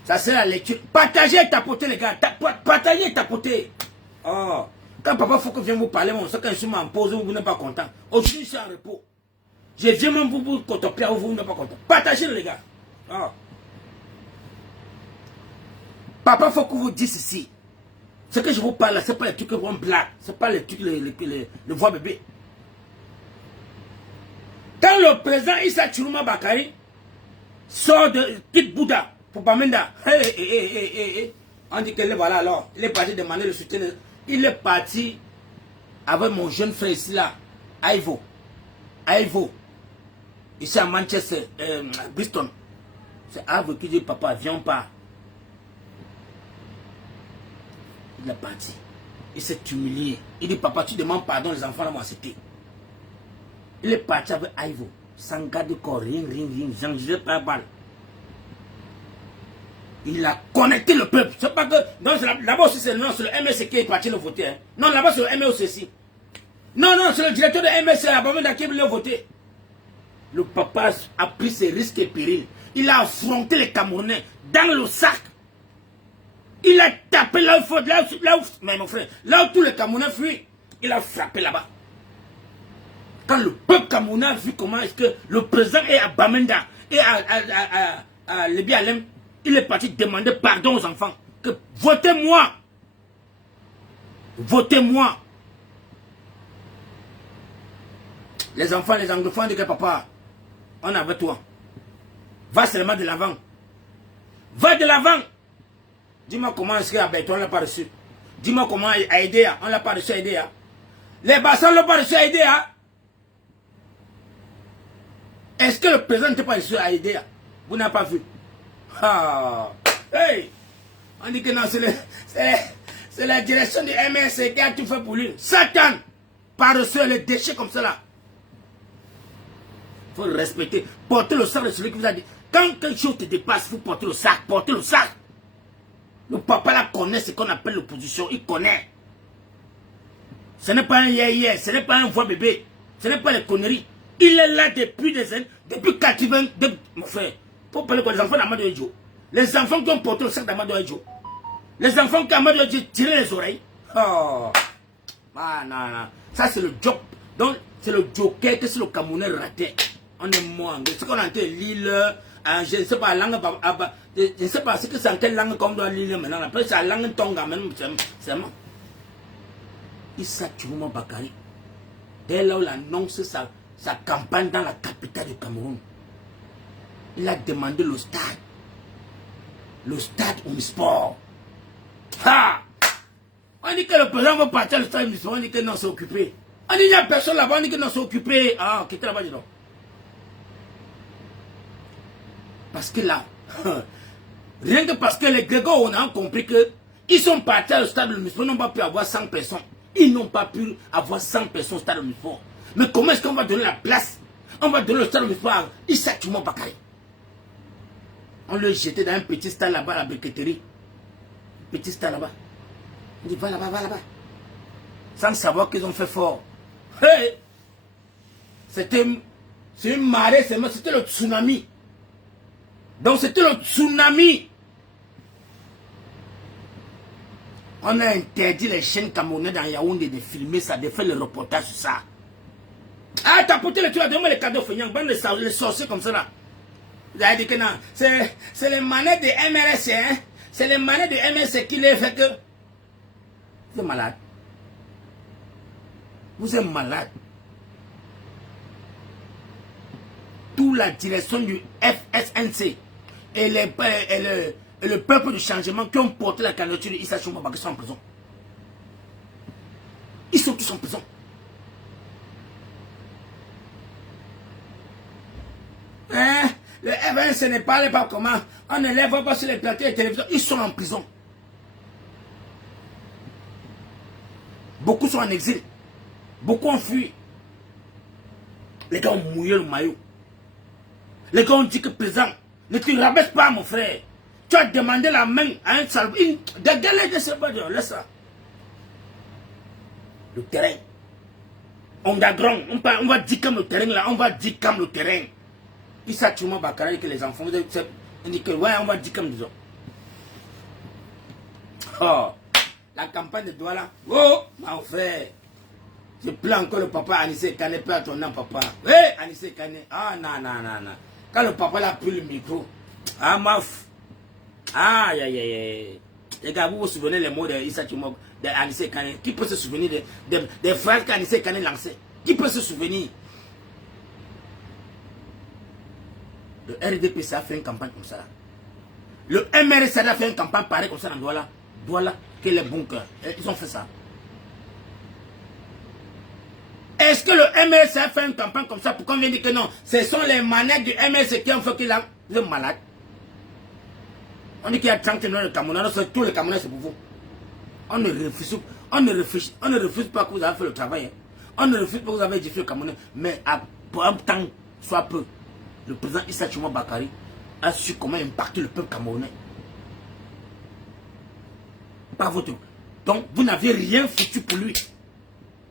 Ça c'est la lecture. Partagez et tapotez les gars. Partagez et tapotez. Oh. Quand papa faut que vienne vous parler, on sait quand je suis en pause, vous n'êtes pas content. Aujourd'hui, je suis en repos. Je viens même vous contempler, vous n'êtes pas content. Partagez les gars. Oh. Papa, faut que vous dise ceci. Ce que je vous parle, ce n'est pas les trucs que vous blaguez. Ce n'est pas les trucs, le voix bébé. Quand le président Issa Tchuma Bakary sort de Kit Bouddha pour Bamenda, on dit que voilà alors, il est parti demander le soutien. Il est parti avec mon jeune frère ici là, Ivo, ici à Manchester, Bristol. C'est Ivo qui dit papa, viens pas. Il est parti. Il s'est humilié. Il dit papa, tu demandes pardon, les enfants l'ont accepté. Il est parti avec Ivo, sans garde de corps, rien, j'en jette pas balle. Il a connecté le peuple. C'est pas que. Non, là-bas aussi, c'est le MSC qui est parti le voter. Hein. Non, là-bas, c'est le MSC. Non, c'est le directeur de MSC à Bamenda qui voulait voter. Le papa a pris ses risques et périls. Il a affronté les Camerounais dans le sac. Il a tapé là où il faut, mais mon frère, là où tous les Camerounais fuient, il a frappé là-bas. Quand le peuple camerounais a vu comment est-ce que le président est à Bamenda et à Lebi Alem, il est parti demander pardon aux enfants. Que votez-moi. Votez-moi. Les enfants, les anglophones disent que papa, on est avec toi. Va seulement de l'avant. Va de l'avant. Dis-moi comment est-ce qu'à Béton on ne l'a pas reçu. Dis-moi comment à Aidea, on ne l'a pas reçu à Aidea. Les bassins ne l'ont pas reçu à Aidea. Est-ce que le président n'était pas reçu à Aidea? Vous n'avez pas vu. Ah. Hey. On dit que non, c'est la direction du MSC qui a tout fait pour lui. Satan. Pas reçu les déchets comme cela. Il faut le respecter. Portez le sac de celui qui vous a dit. Quand quelque chose te dépasse, il faut porter le sac. Portez le sac. Le papa là connaît ce qu'on appelle l'opposition. Il connaît. Ce n'est pas un yé, ce n'est pas un voix bébé. Ce n'est pas les conneries. Il est là depuis des années, depuis 80. Mon frère, pour parler quoi, les enfants d'Amadou Edjo. Les enfants qui ont porté le sac d'Amadou Edjo. Les enfants qui Amadou Edjo tiré les oreilles. Oh. Ah non. Ça c'est le job. Donc c'est le joker que c'est le Camerounais raté. On est mort. Ce qu'on a été l'île. Je ne sais pas la langue. Je ne sais pas ce que c'est en quelle langue qu'on doit lire maintenant. Après c'est la langue tonga même. C'est Issa Tchuma Bakary. Dès là où l'annonce ça. sa campagne dans la capitale du Cameroun. Il a demandé le stade Omnisport. Ah! On dit que le président va partir au stade Omnisport, on dit que non, c'est occupé. On dit qu'il n'y a personne là-bas, on dit que non, c'est occupé. Ah, quittez là-bas, dis donc. Parce que là, rien que parce que les Grégor, on a compris que ils sont partis au stade Omnisport, ils n'ont pas pu avoir 100 personnes. Ils n'ont pas pu avoir 100 personnes au stade Omnisport. Mais comment est-ce qu'on va donner la place? On va donner le stade Omnisport à Issa Tchouma Bakary. On le jetait dans un petit stade là-bas, à la briqueterie. Petit stade là-bas. On dit, va là-bas, va là-bas. Sans savoir qu'ils ont fait fort. Hey! C'est une marée, c'était le tsunami. Donc c'était le tsunami. On a interdit les chaînes camerounaises dans Yaoundé de filmer ça, de faire le reportage sur ça. Ah, t'as porté le truc, donne-moi les cadeaux feignants, bande les sorciers comme ça là. Vous avez dit que non, c'est les manettes de MRS, hein. C'est les manettes de MRS qui les fait que... Vous êtes malade. Vous êtes malade. Toute la direction du FSNC et le peuple du changement qui ont porté la candidature de Issa Tchouma Bakary sont en prison. Ils sont tous en prison. Hein? Le FSNC ne parle pas comment. On ne les voit pas sur les plateaux de télévision. Ils sont en prison. Beaucoup sont en exil. Beaucoup ont fui. Les gars ont mouillé le maillot. Les gars ont dit que président, ne te rabaisse pas mon frère. Tu as demandé la main à un salve. Laisse ça. Le terrain. On va dire comme le terrain là. On va dire comme le terrain. Issa Tchouma Bakary que les enfants. On dit que ouais, on va dire comme disons. Oh. La campagne de Douala. Oh, mon frère. Je plains encore le papa Anissé Kane, pas ton nom, papa. Oui, Anissé Kane. Ah, non. Quand le papa a pris le micro. Ah, maf. Aïe, aïe, aïe. Les gars, vous vous souvenez les mots de Issa Tchouma, de Anissé Kane? Qui peut se souvenir des phrases qu'Anissé Kane lançait? Qui peut se souvenir? Le RDPC a fait une campagne comme ça. Le MRS a fait une campagne pareille comme ça dans Douala. Douala, que les bunkers. Ils ont fait ça. Est-ce que le MRS a fait une campagne comme ça pour qu'on vienne dire que non, ce sont les manettes du MRS qui ont fait qu'il a... Vous êtes malade. On dit qu'il y a 30 millions de Camerounais, tous les Camerounais c'est pour vous. On ne refuse pas que vous avez fait le travail. Hein. On ne refuse pas que vous avez édifié le Camerounais. Mais pour un temps, soit peu, le président Issa Tchouma Bakary a su comment impacter le peuple camerounais. Pas votre. Donc, vous n'avez rien foutu pour lui.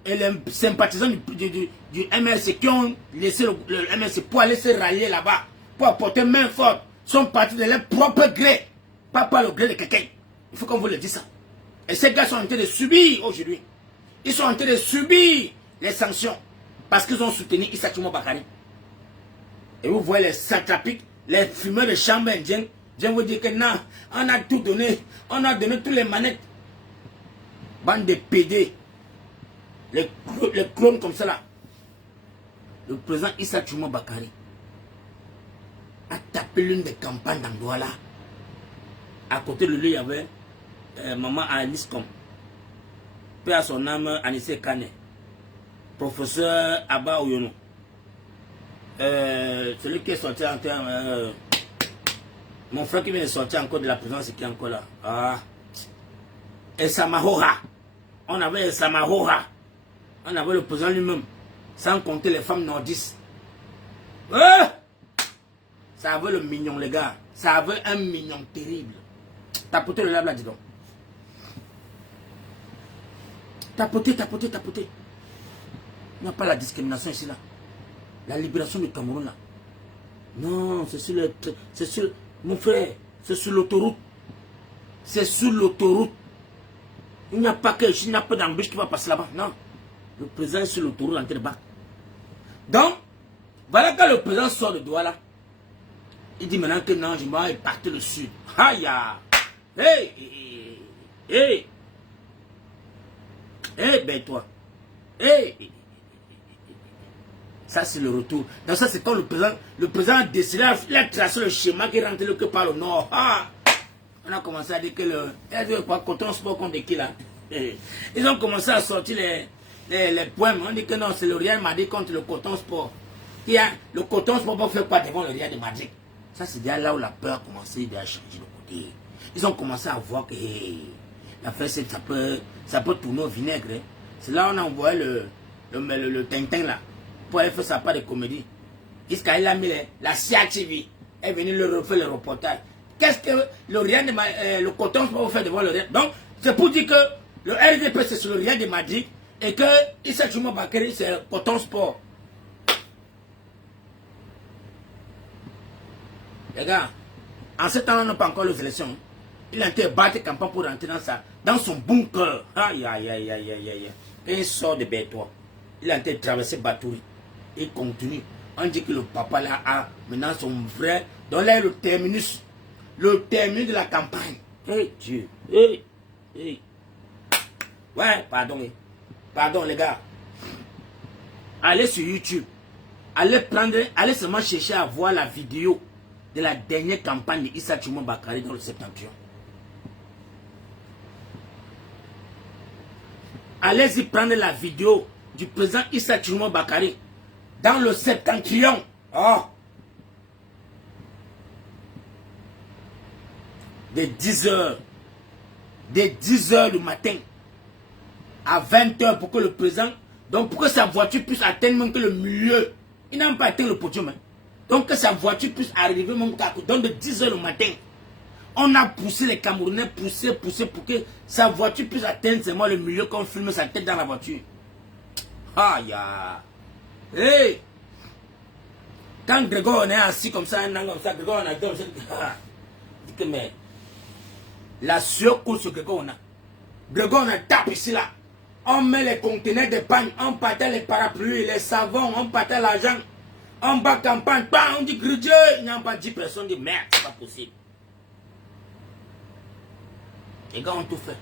Et les sympathisants du MRC qui ont laissé le MRC pour aller se rallier là-bas, pour apporter main forte, sont partis de leur propre gré, pas par le gré de quelqu'un. Il faut qu'on vous le dise ça. Et ces gars sont en train de subir aujourd'hui. Ils sont en train de subir les sanctions parce qu'ils ont soutenu Issa Tchouma Bakary. Et vous voyez les satrapiques, les fumeurs de chambre indienne, je vous dis que non, on a tout donné, on a donné tous les manettes. Bande de PD. Les clones comme ça là. Le président Issa Tchouma Bakary a tapé l'une des campagnes dans Douala. À côté de lui, il y avait maman Alice Com. Paix à son âme, Anissé Kane. Professeur Abba Oyono. Celui qui est sorti en termes. Mon frère qui vient de sortir encore de la prison, c'est qui est encore là? Ah. Et Samahora. On avait Samahora. On avait le président lui-même. Sans compter les femmes nordistes. Ça avait le mignon, les gars. Ça avait un mignon terrible. Tapotez le lave là, dis donc. Tapotez. Il n'y a pas la discrimination ici là. La libération du Cameroun là. Non, c'est sur le... C'est sur... Mon frère, c'est sur l'autoroute. C'est sur l'autoroute. Il n'y a pas d'embûche qui va passer là-bas. Non. Le président est sur l'autoroute en train de battre. Donc, voilà quand le président sort de Douala. Il dit maintenant que non, je vais partir le sud. Aïe! Hey, ben toi. Ça, c'est le retour. Donc ça, c'est quand le président a décidé, il a tracé le schéma qui rentre que par le nord. Ah, on a commencé à dire que le Coton Sport contre qui là. Ils ont commencé à sortir les poèmes. On dit que non, c'est le Real Madrid contre le Coton Sport. Le Coton Sport va faire quoi devant le Real de Madrid? Ça, c'est déjà là où la peur a commencé à changer de côté. Ils ont commencé à voir que l'affaire, ça peut tourner au vinaigre. Hein. C'est là où on a envoyé le Tintin là, pour aller faire sa part de comédie. Jusqu'à a mis la CIA TV est venue le refaire le reportage. Qu'est-ce que le Coton Sport va faire devant le Real? Donc, c'est pour dire que le RDP c'est sur le Real de Madrid et que Issa Juma Bakary c'est le Coton Sport. Les gars, en ce temps-là, on n'a pas encore les élections. Il a été battu campagne pour rentrer dans son bunker. Aïe, aïe, aïe, aïe, aïe, aïe. Quand il sort de Bétois, il a été traversé Batouri. Il continue. On dit que le papa là a maintenant son vrai. Donc là, le terminus de la campagne. Hey Dieu. Hey. Hey. Ouais, pardon. Pardon les gars. Allez sur YouTube. Allez seulement chercher à voir la vidéo de la dernière campagne d'Issa Juma Bakary dans le Septentrion. Allez-y prendre la vidéo du président Issa Juma Bakary dans le Septentrion. Oh. De 10h. De 10h du matin à 20h pour que le président, donc pour que sa voiture puisse atteindre même que le milieu. Il n'a même pas atteint le podium. Hein. Donc que sa voiture puisse arriver même qu'à donc de 10h le matin. On a poussé les Camerounais, poussé pour que sa voiture puisse atteindre seulement le milieu qu'on filme sa tête dans la voiture. Aïe. Hey. Quand Grégoire on est assis comme ça, un an comme ça, Grégoire on a dit que mais la sueur coule sur Grégoire on a. Grégoire on a tape ici là. On met les conteneurs de pagne, on partait les parapluies, les savons, on partait l'argent. On bat campagne, bam, on dit Dieu, il n'y a pas 10 personnes, on dit merde, c'est pas possible. Les gars ont tout fait.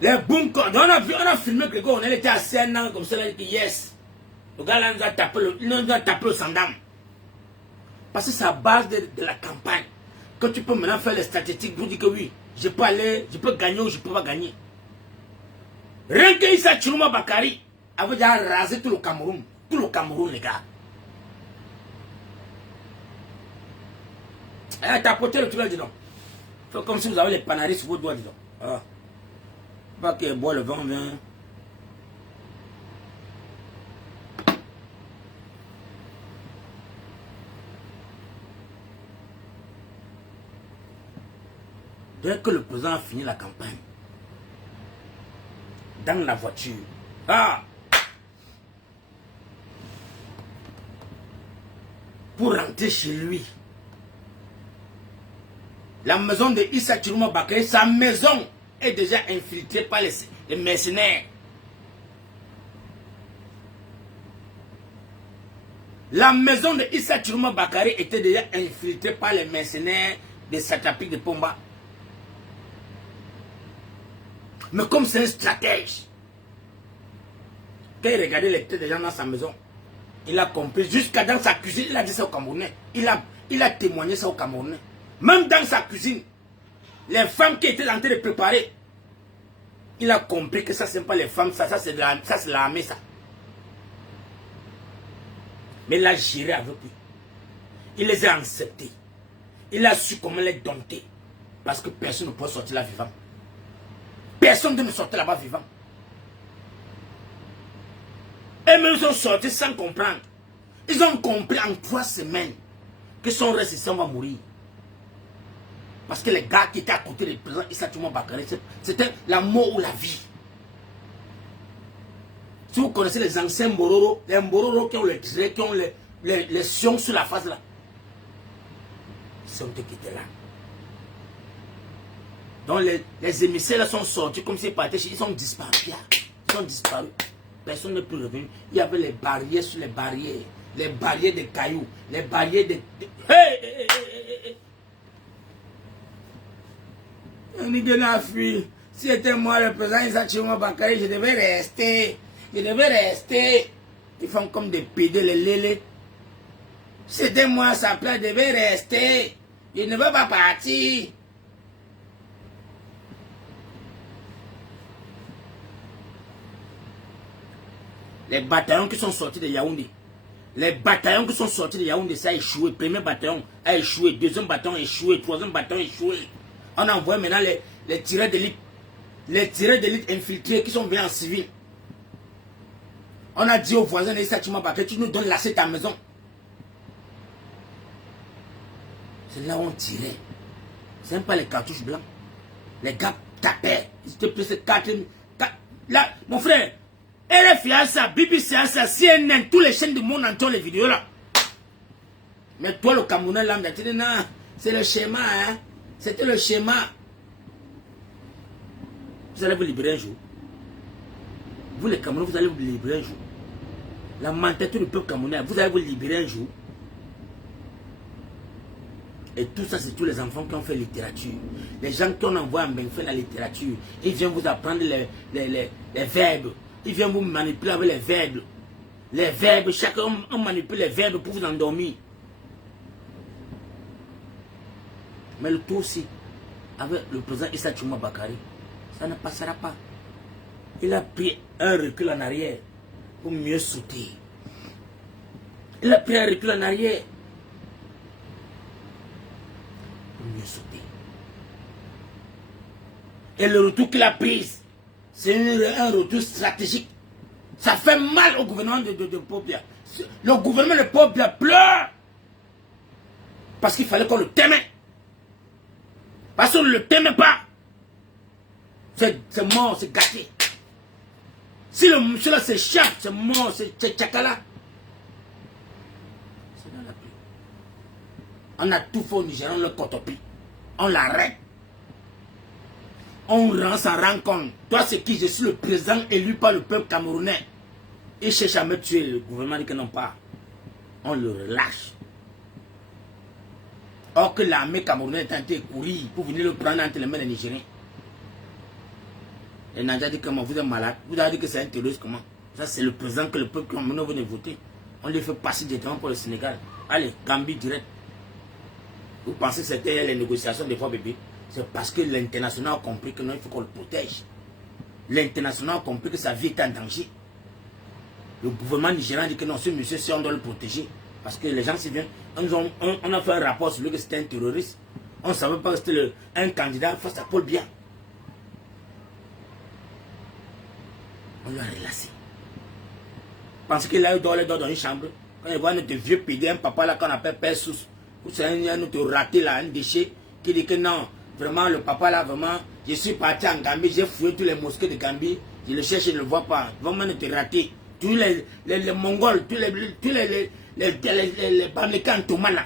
Les bunkers, on a filmé Grégoire, on était assis un an comme ça, il a dit yes. Le gars là nous a tapé le sandam. Parce que c'est à base de la campagne. Quand tu peux maintenant faire les statistiques pour dire que oui, je peux aller, je peux gagner ou je peux pas gagner. Rien que Issa Juma Bakary avait déjà rasé tout le Cameroun. Tout le Cameroun, les gars. Eh, t'as porté le truc là, dis donc. Fais comme si vous avez les panaris sur vos doigts, dis donc. Ah. Pas que boit le vent, vient. Dès que le président a fini la campagne, dans la voiture, pour rentrer chez lui, la maison de Issa Juma Bakary, sa maison est déjà infiltrée par les mercenaires. La maison de Issa Juma Bakary était déjà infiltrée par les mercenaires de Satrapique de Pomba. Mais comme c'est un stratège, quand il regardait les têtes des gens dans sa maison, il a compris, jusqu'à dans sa cuisine, il a dit ça aux Camerounais. Il a témoigné ça aux Camerounais. Même dans sa cuisine, les femmes qui étaient en train de préparer, il a compris que ça, ce n'est pas les femmes, ça c'est l'armée, ça. Mais il a géré avec lui. Il les a acceptés. Il a su comment les dompter. Parce que personne ne peut sortir là vivant. Personne ne sortait là-bas vivant. Et même ils ont sorti sans comprendre. Ils ont compris en 3 semaines que son résistant va mourir. Parce que les gars qui étaient à côté du président Issa Juma Bakary, c'était la mort ou la vie. Si vous connaissez les anciens Mbororo, les Mbororo qui ont les traits, qui ont les sions sur la face là, ils sont qui étaient là. Donc les émissaires là sont sortis comme s'ils partaient, ils sont disparus. Ils sont disparus. Personne n'est plus revenu. Il y avait les barrières sur les barrières de cailloux, les barrières de... Hey. On dit que la fille, si c'était moi le président Issa Juma Bakary, je devais rester. Ils font comme des pédés, les lélés. C'était moi, sa place devait rester. Je ne veux pas partir. Les bataillons qui sont sortis de Yaoundé. Les bataillons qui sont sortis de Yaoundé, ça a échoué. Premier bataillon a échoué. Deuxième bataillon a échoué. Troisième bataillon a échoué. On envoie maintenant les tireurs d'élite. Les tireurs d'élite infiltrés qui sont venus en civil. On a dit aux voisins de Satumaba que tu nous donnes l'assiette à ta maison. C'est là où on tirait. C'est même pas les cartouches blancs. Les gars tapaient. Ils étaient plus de 4. Là, mon frère, RFI a ça, BBC a ça, CNN, tous les chaînes du monde entendent les vidéos là. Mais toi, le Camerounais, là, tu dis non, c'est le schéma, hein. C'était le schéma. Vous allez vous libérer un jour. Vous, les Camerounais, vous allez vous libérer un jour. La mentalité du peuple camerounais, vous allez vous libérer un jour. Et tout ça, c'est tous les enfants qui ont fait littérature. Les gens qui ont envoyé en fait la littérature. Ils viennent vous apprendre les verbes. Ils viennent vous manipuler avec les verbes. Les verbes, chacun on manipule les verbes pour vous endormir. Mais le tout aussi, avec le président Issa Chouma Bakary, ça ne passera pas. Il a pris un recul en arrière pour mieux sauter. Il a pris un recul en arrière pour mieux sauter. Et le retour qu'il a pris, c'est un retour stratégique. Ça fait mal au gouvernement de Popia. Le gouvernement de Popia pleure. Parce qu'il fallait qu'on le t'aimait. Parce qu'on ne le t'aimait pas. C'est mort, c'est gâté. Si le monsieur là s'échappe, c'est mort, c'est tchakala. C'est dans la pluie. On a tout fait au Niger, on le cotopie. On l'arrête. On s'en rend compte. Toi, c'est qui? Je suis le président élu par le peuple camerounais. Il cherche à me tuer. Le gouvernement dit que non pas. On le relâche. Or que l'armée camerounaise est en train de courir pour venir le prendre entre les mains des Nigériens. Et Nadja dit comment vous êtes malade. Vous avez dit que c'est un terroriste comment? Ça c'est le président que le peuple camerounais venait voter. On lui fait passer directement pour le Sénégal. Allez, Gambie direct. Vous pensez que c'était les négociations des fois bébé? C'est parce que l'international a compris que non, il faut qu'on le protège. L'international a compris que sa vie est en danger. Le gouvernement nigérien dit que non, ce monsieur, si on doit le protéger. Parce que les gens s'y viennent. On a fait un rapport sur lui que c'était un terroriste. On ne savait pas que c'était un candidat face à Paul Biya. On l'a relâché. Parce qu'il a eu dans une chambre. Quand il voit notre vieux pédé, un papa là qu'on appelle Père Sous. Ou c'est un autre raté là, un déchet, qui dit que non, vraiment le papa là, vraiment, je suis parti en Gambie, j'ai fouillé tous les mosquées de Gambie, je le cherche, je ne le vois pas. Vraiment notre raté. Tous les Mongols, tous les Bamlékans en Touma là.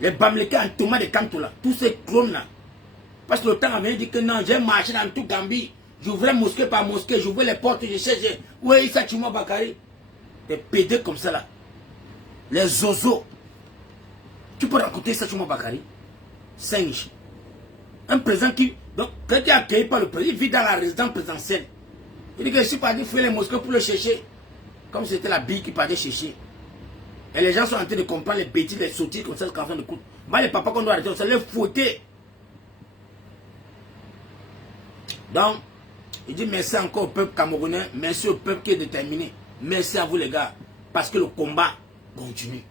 Les Bamlékans en Touma de Kantou là. Tous ces clones là. Parce que le temps avait dit que non, j'ai marché dans tout Gambie. J'ouvrais mosquée par mosquée, j'ouvrais les portes, je cherchais. Où est Issa Chouma Bakary? Des pédés comme ça là. Les zozos. Tu peux raconter Issa Chouma Bakary? Singe. Un président qui. Donc, quand il est accueilli par le président, il vit dans la résidence présidentielle. Il dit que je suis parti fouiller les mosquées pour le chercher. Comme si c'était la bille qui partait chercher. Et les gens sont en train de comprendre les bêtises, les sottises comme ça, quand on écoute. Moi, les papas qu'on doit arrêter, ça les fouetter. Donc, il dit merci encore au peuple camerounais, merci au peuple qui est déterminé. Merci à vous les gars, parce que le combat continue.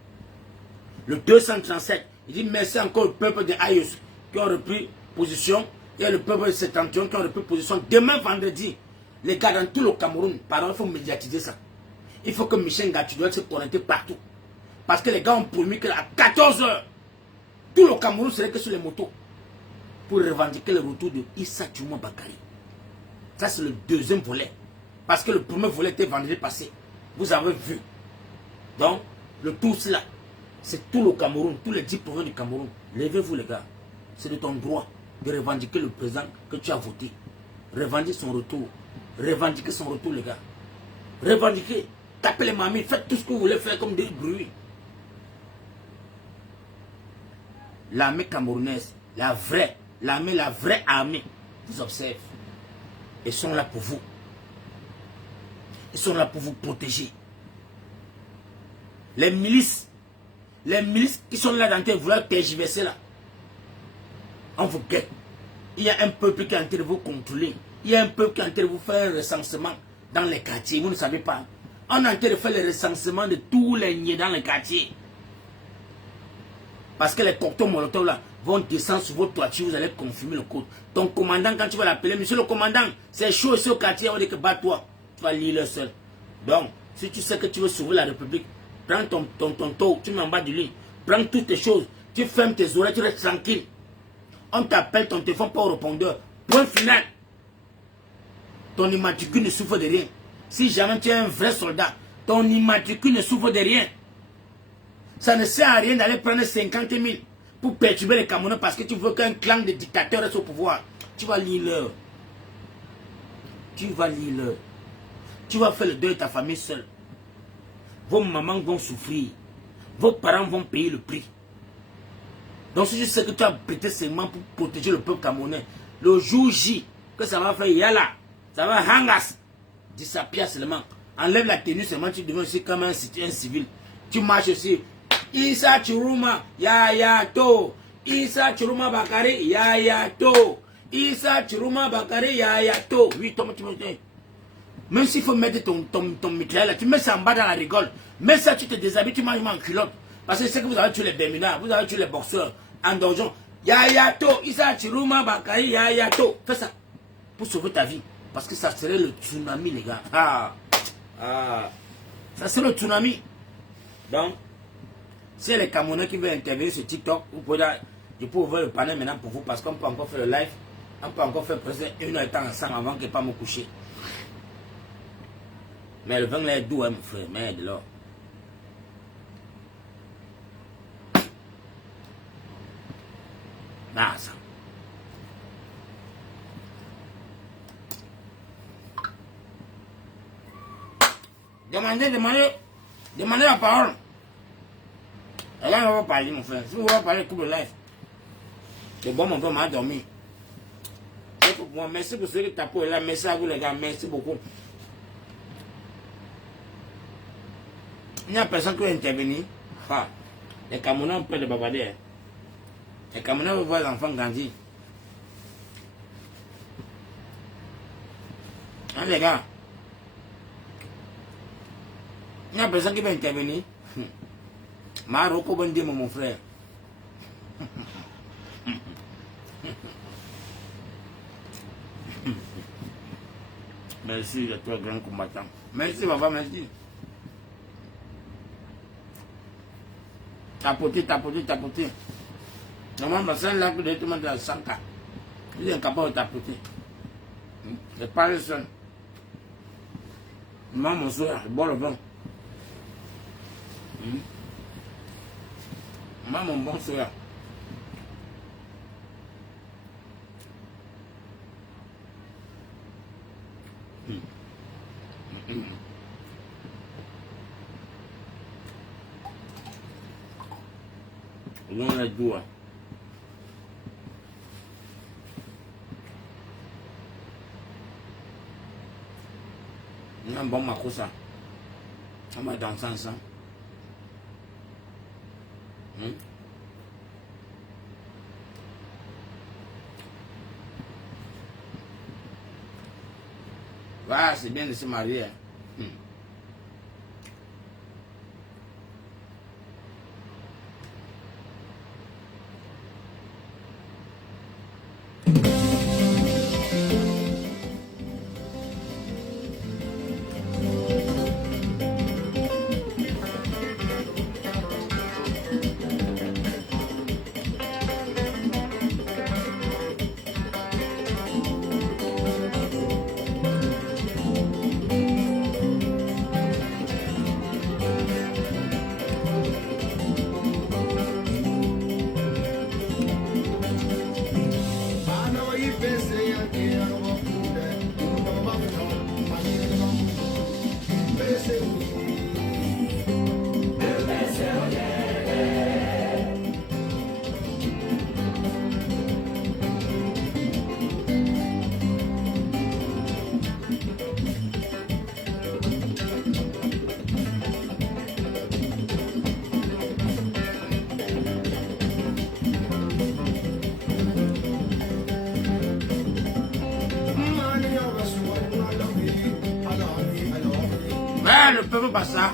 Le 237, il dit merci encore au peuple de Ayos qui ont repris position, et le peuple de Septentrion qui ont repris position. Demain vendredi, les gars dans tout le Cameroun, pardon, il faut médiatiser ça. Il faut que Michel Ngati doit se connecter partout. Parce que les gars ont promis qu'à 14 h, tout le Cameroun serait que sur les motos pour revendiquer le retour de Issa Chouma Bakary. Ça, c'est le deuxième volet. Parce que le premier volet était vendredi passé. Vous avez vu. Donc, le tout cela, c'est tout le Cameroun, tous les 10 provinces du Cameroun. Levez-vous, les gars. C'est de ton droit de revendiquer le président que tu as voté. Revendiquer son retour. Revendiquer son retour, les gars. Revendiquer. Tapez les mamies. Faites tout ce que vous voulez faire comme des bruits. L'armée camerounaise, la vraie armée, vous observe. Ils sont là pour vous. Ils sont là pour vous protéger. Les milices qui sont là dans tes vouloir tergiverser là, on vous guette. Il y a un peuple qui est en train de vous contrôler. Il y a un peuple qui est en train de vous faire un recensement dans les quartiers. Vous ne savez pas. On est en train de faire le recensement de tous les niais dans les quartiers. Parce que les cocktails molotov là vont descendre sur votre toiture, vous allez confirmer le code. Ton commandant, quand tu vas l'appeler, monsieur le commandant, c'est chaud ici au quartier, on dit que bat-toi. Tu vas lire le seul. Donc, si tu sais que tu veux sauver la République, prends ton taux, tu mets en bas du lit. Prends toutes tes choses, tu fermes tes oreilles, tu restes tranquille. On t'appelle, ton téléphone pas au répondeur. Point final. Ton immatricule ne souffre de rien. Si jamais tu es un vrai soldat, ton immatricule ne souffre de rien. Ça ne sert à rien d'aller prendre 50 000 pour perturber les Camerounais parce que tu veux qu'un clan de dictateurs reste au pouvoir. Tu vas lire l'heure. Tu vas lire l'heure. Tu vas faire le deuil de ta famille seule. Vos mamans vont souffrir. Vos parents vont payer le prix. Donc si je sais que tu as prêté serment pour protéger le peuple camerounais, le jour J, que ça va faire yala, ça va hangas, dis ça pièce seulement. Enlève la tenue seulement, tu deviens aussi comme un civil. Tu marches aussi. Issa Chiruma, ya to. Issa Chiruma Bakari, ya to. Issa Chiruma Bakari, ya to. Oui, Tom. Même s'il faut mettre ton mitrailleur là, tu mets ça en bas dans la rigole. Mets ça, tu te déshabilles, tu manges en culotte. Parce que c'est que vous avez tué les Bermudas, vous avez tué les boxeurs en donjon. Ya to. Issa Chiruma Bakari, ya to. Fais ça pour sauver ta vie. Parce que ça serait le tsunami, les gars. Ça serait le tsunami. Donc, si les Camerounais qui veulent intervenir sur TikTok, je peux ouvrir le panel maintenant pour vous parce qu'on peut encore faire le live. On peut encore faire presque 1 heure de temps ensemble avant que je ne pas me coucher. Mais le vin là est doux, hein, mon frère. Merde, là. Ah, ça. Demandez la parole. Et là, on va parler, mon frère. Si vous voulez parler, coupe le live. C'est bon, mon frère m'a dormi. Merci pour ceux qui tapent là. Merci à vous, les gars. Merci beaucoup. Il n'y a personne qui va intervenir. Les Camerounais ont peur de bavarder. Hein. Les Camerounais veulent voir les enfants grandir. Hein, les gars. Il n'y a personne qui va intervenir. Maroko Bondé, mon frère. Merci à toi, grand combattant. Merci, papa, merci. Tapoter. Normalement, c'est là que tout le monde est à 100 cas. Il est incapable de tapoter. C'est pas le seul. Maman, mon soeur, bois le vin. Maman, mon bon soeur. On a deux. On a un bon macosa. On va danser ensemble. Voilà, c'est bien de se marier. Mais le peuple pas ça.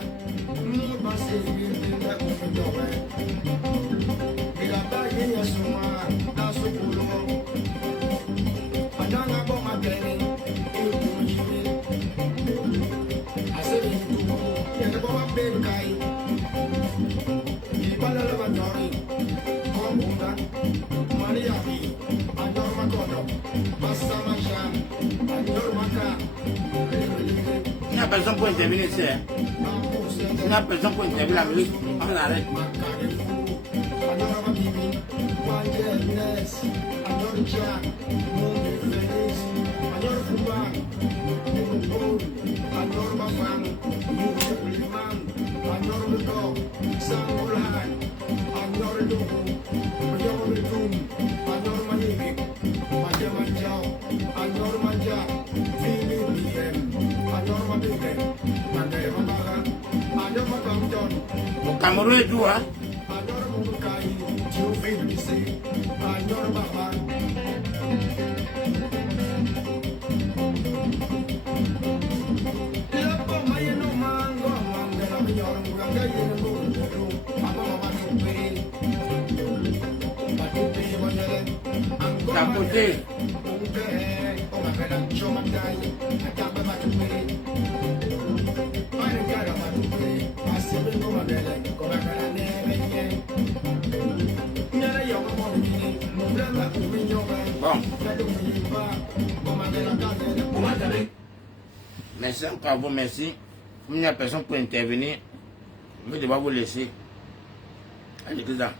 Il n'y a personne pour intervenir ici. Il n'y a personne pour intervenir la musique. On arrête. Au Cameroun et tout, hein? Capoté. Bon. Merci encore à vous, merci. Il n'y a personne pour intervenir. Je vais devoir vous laisser. Allez, tout ça.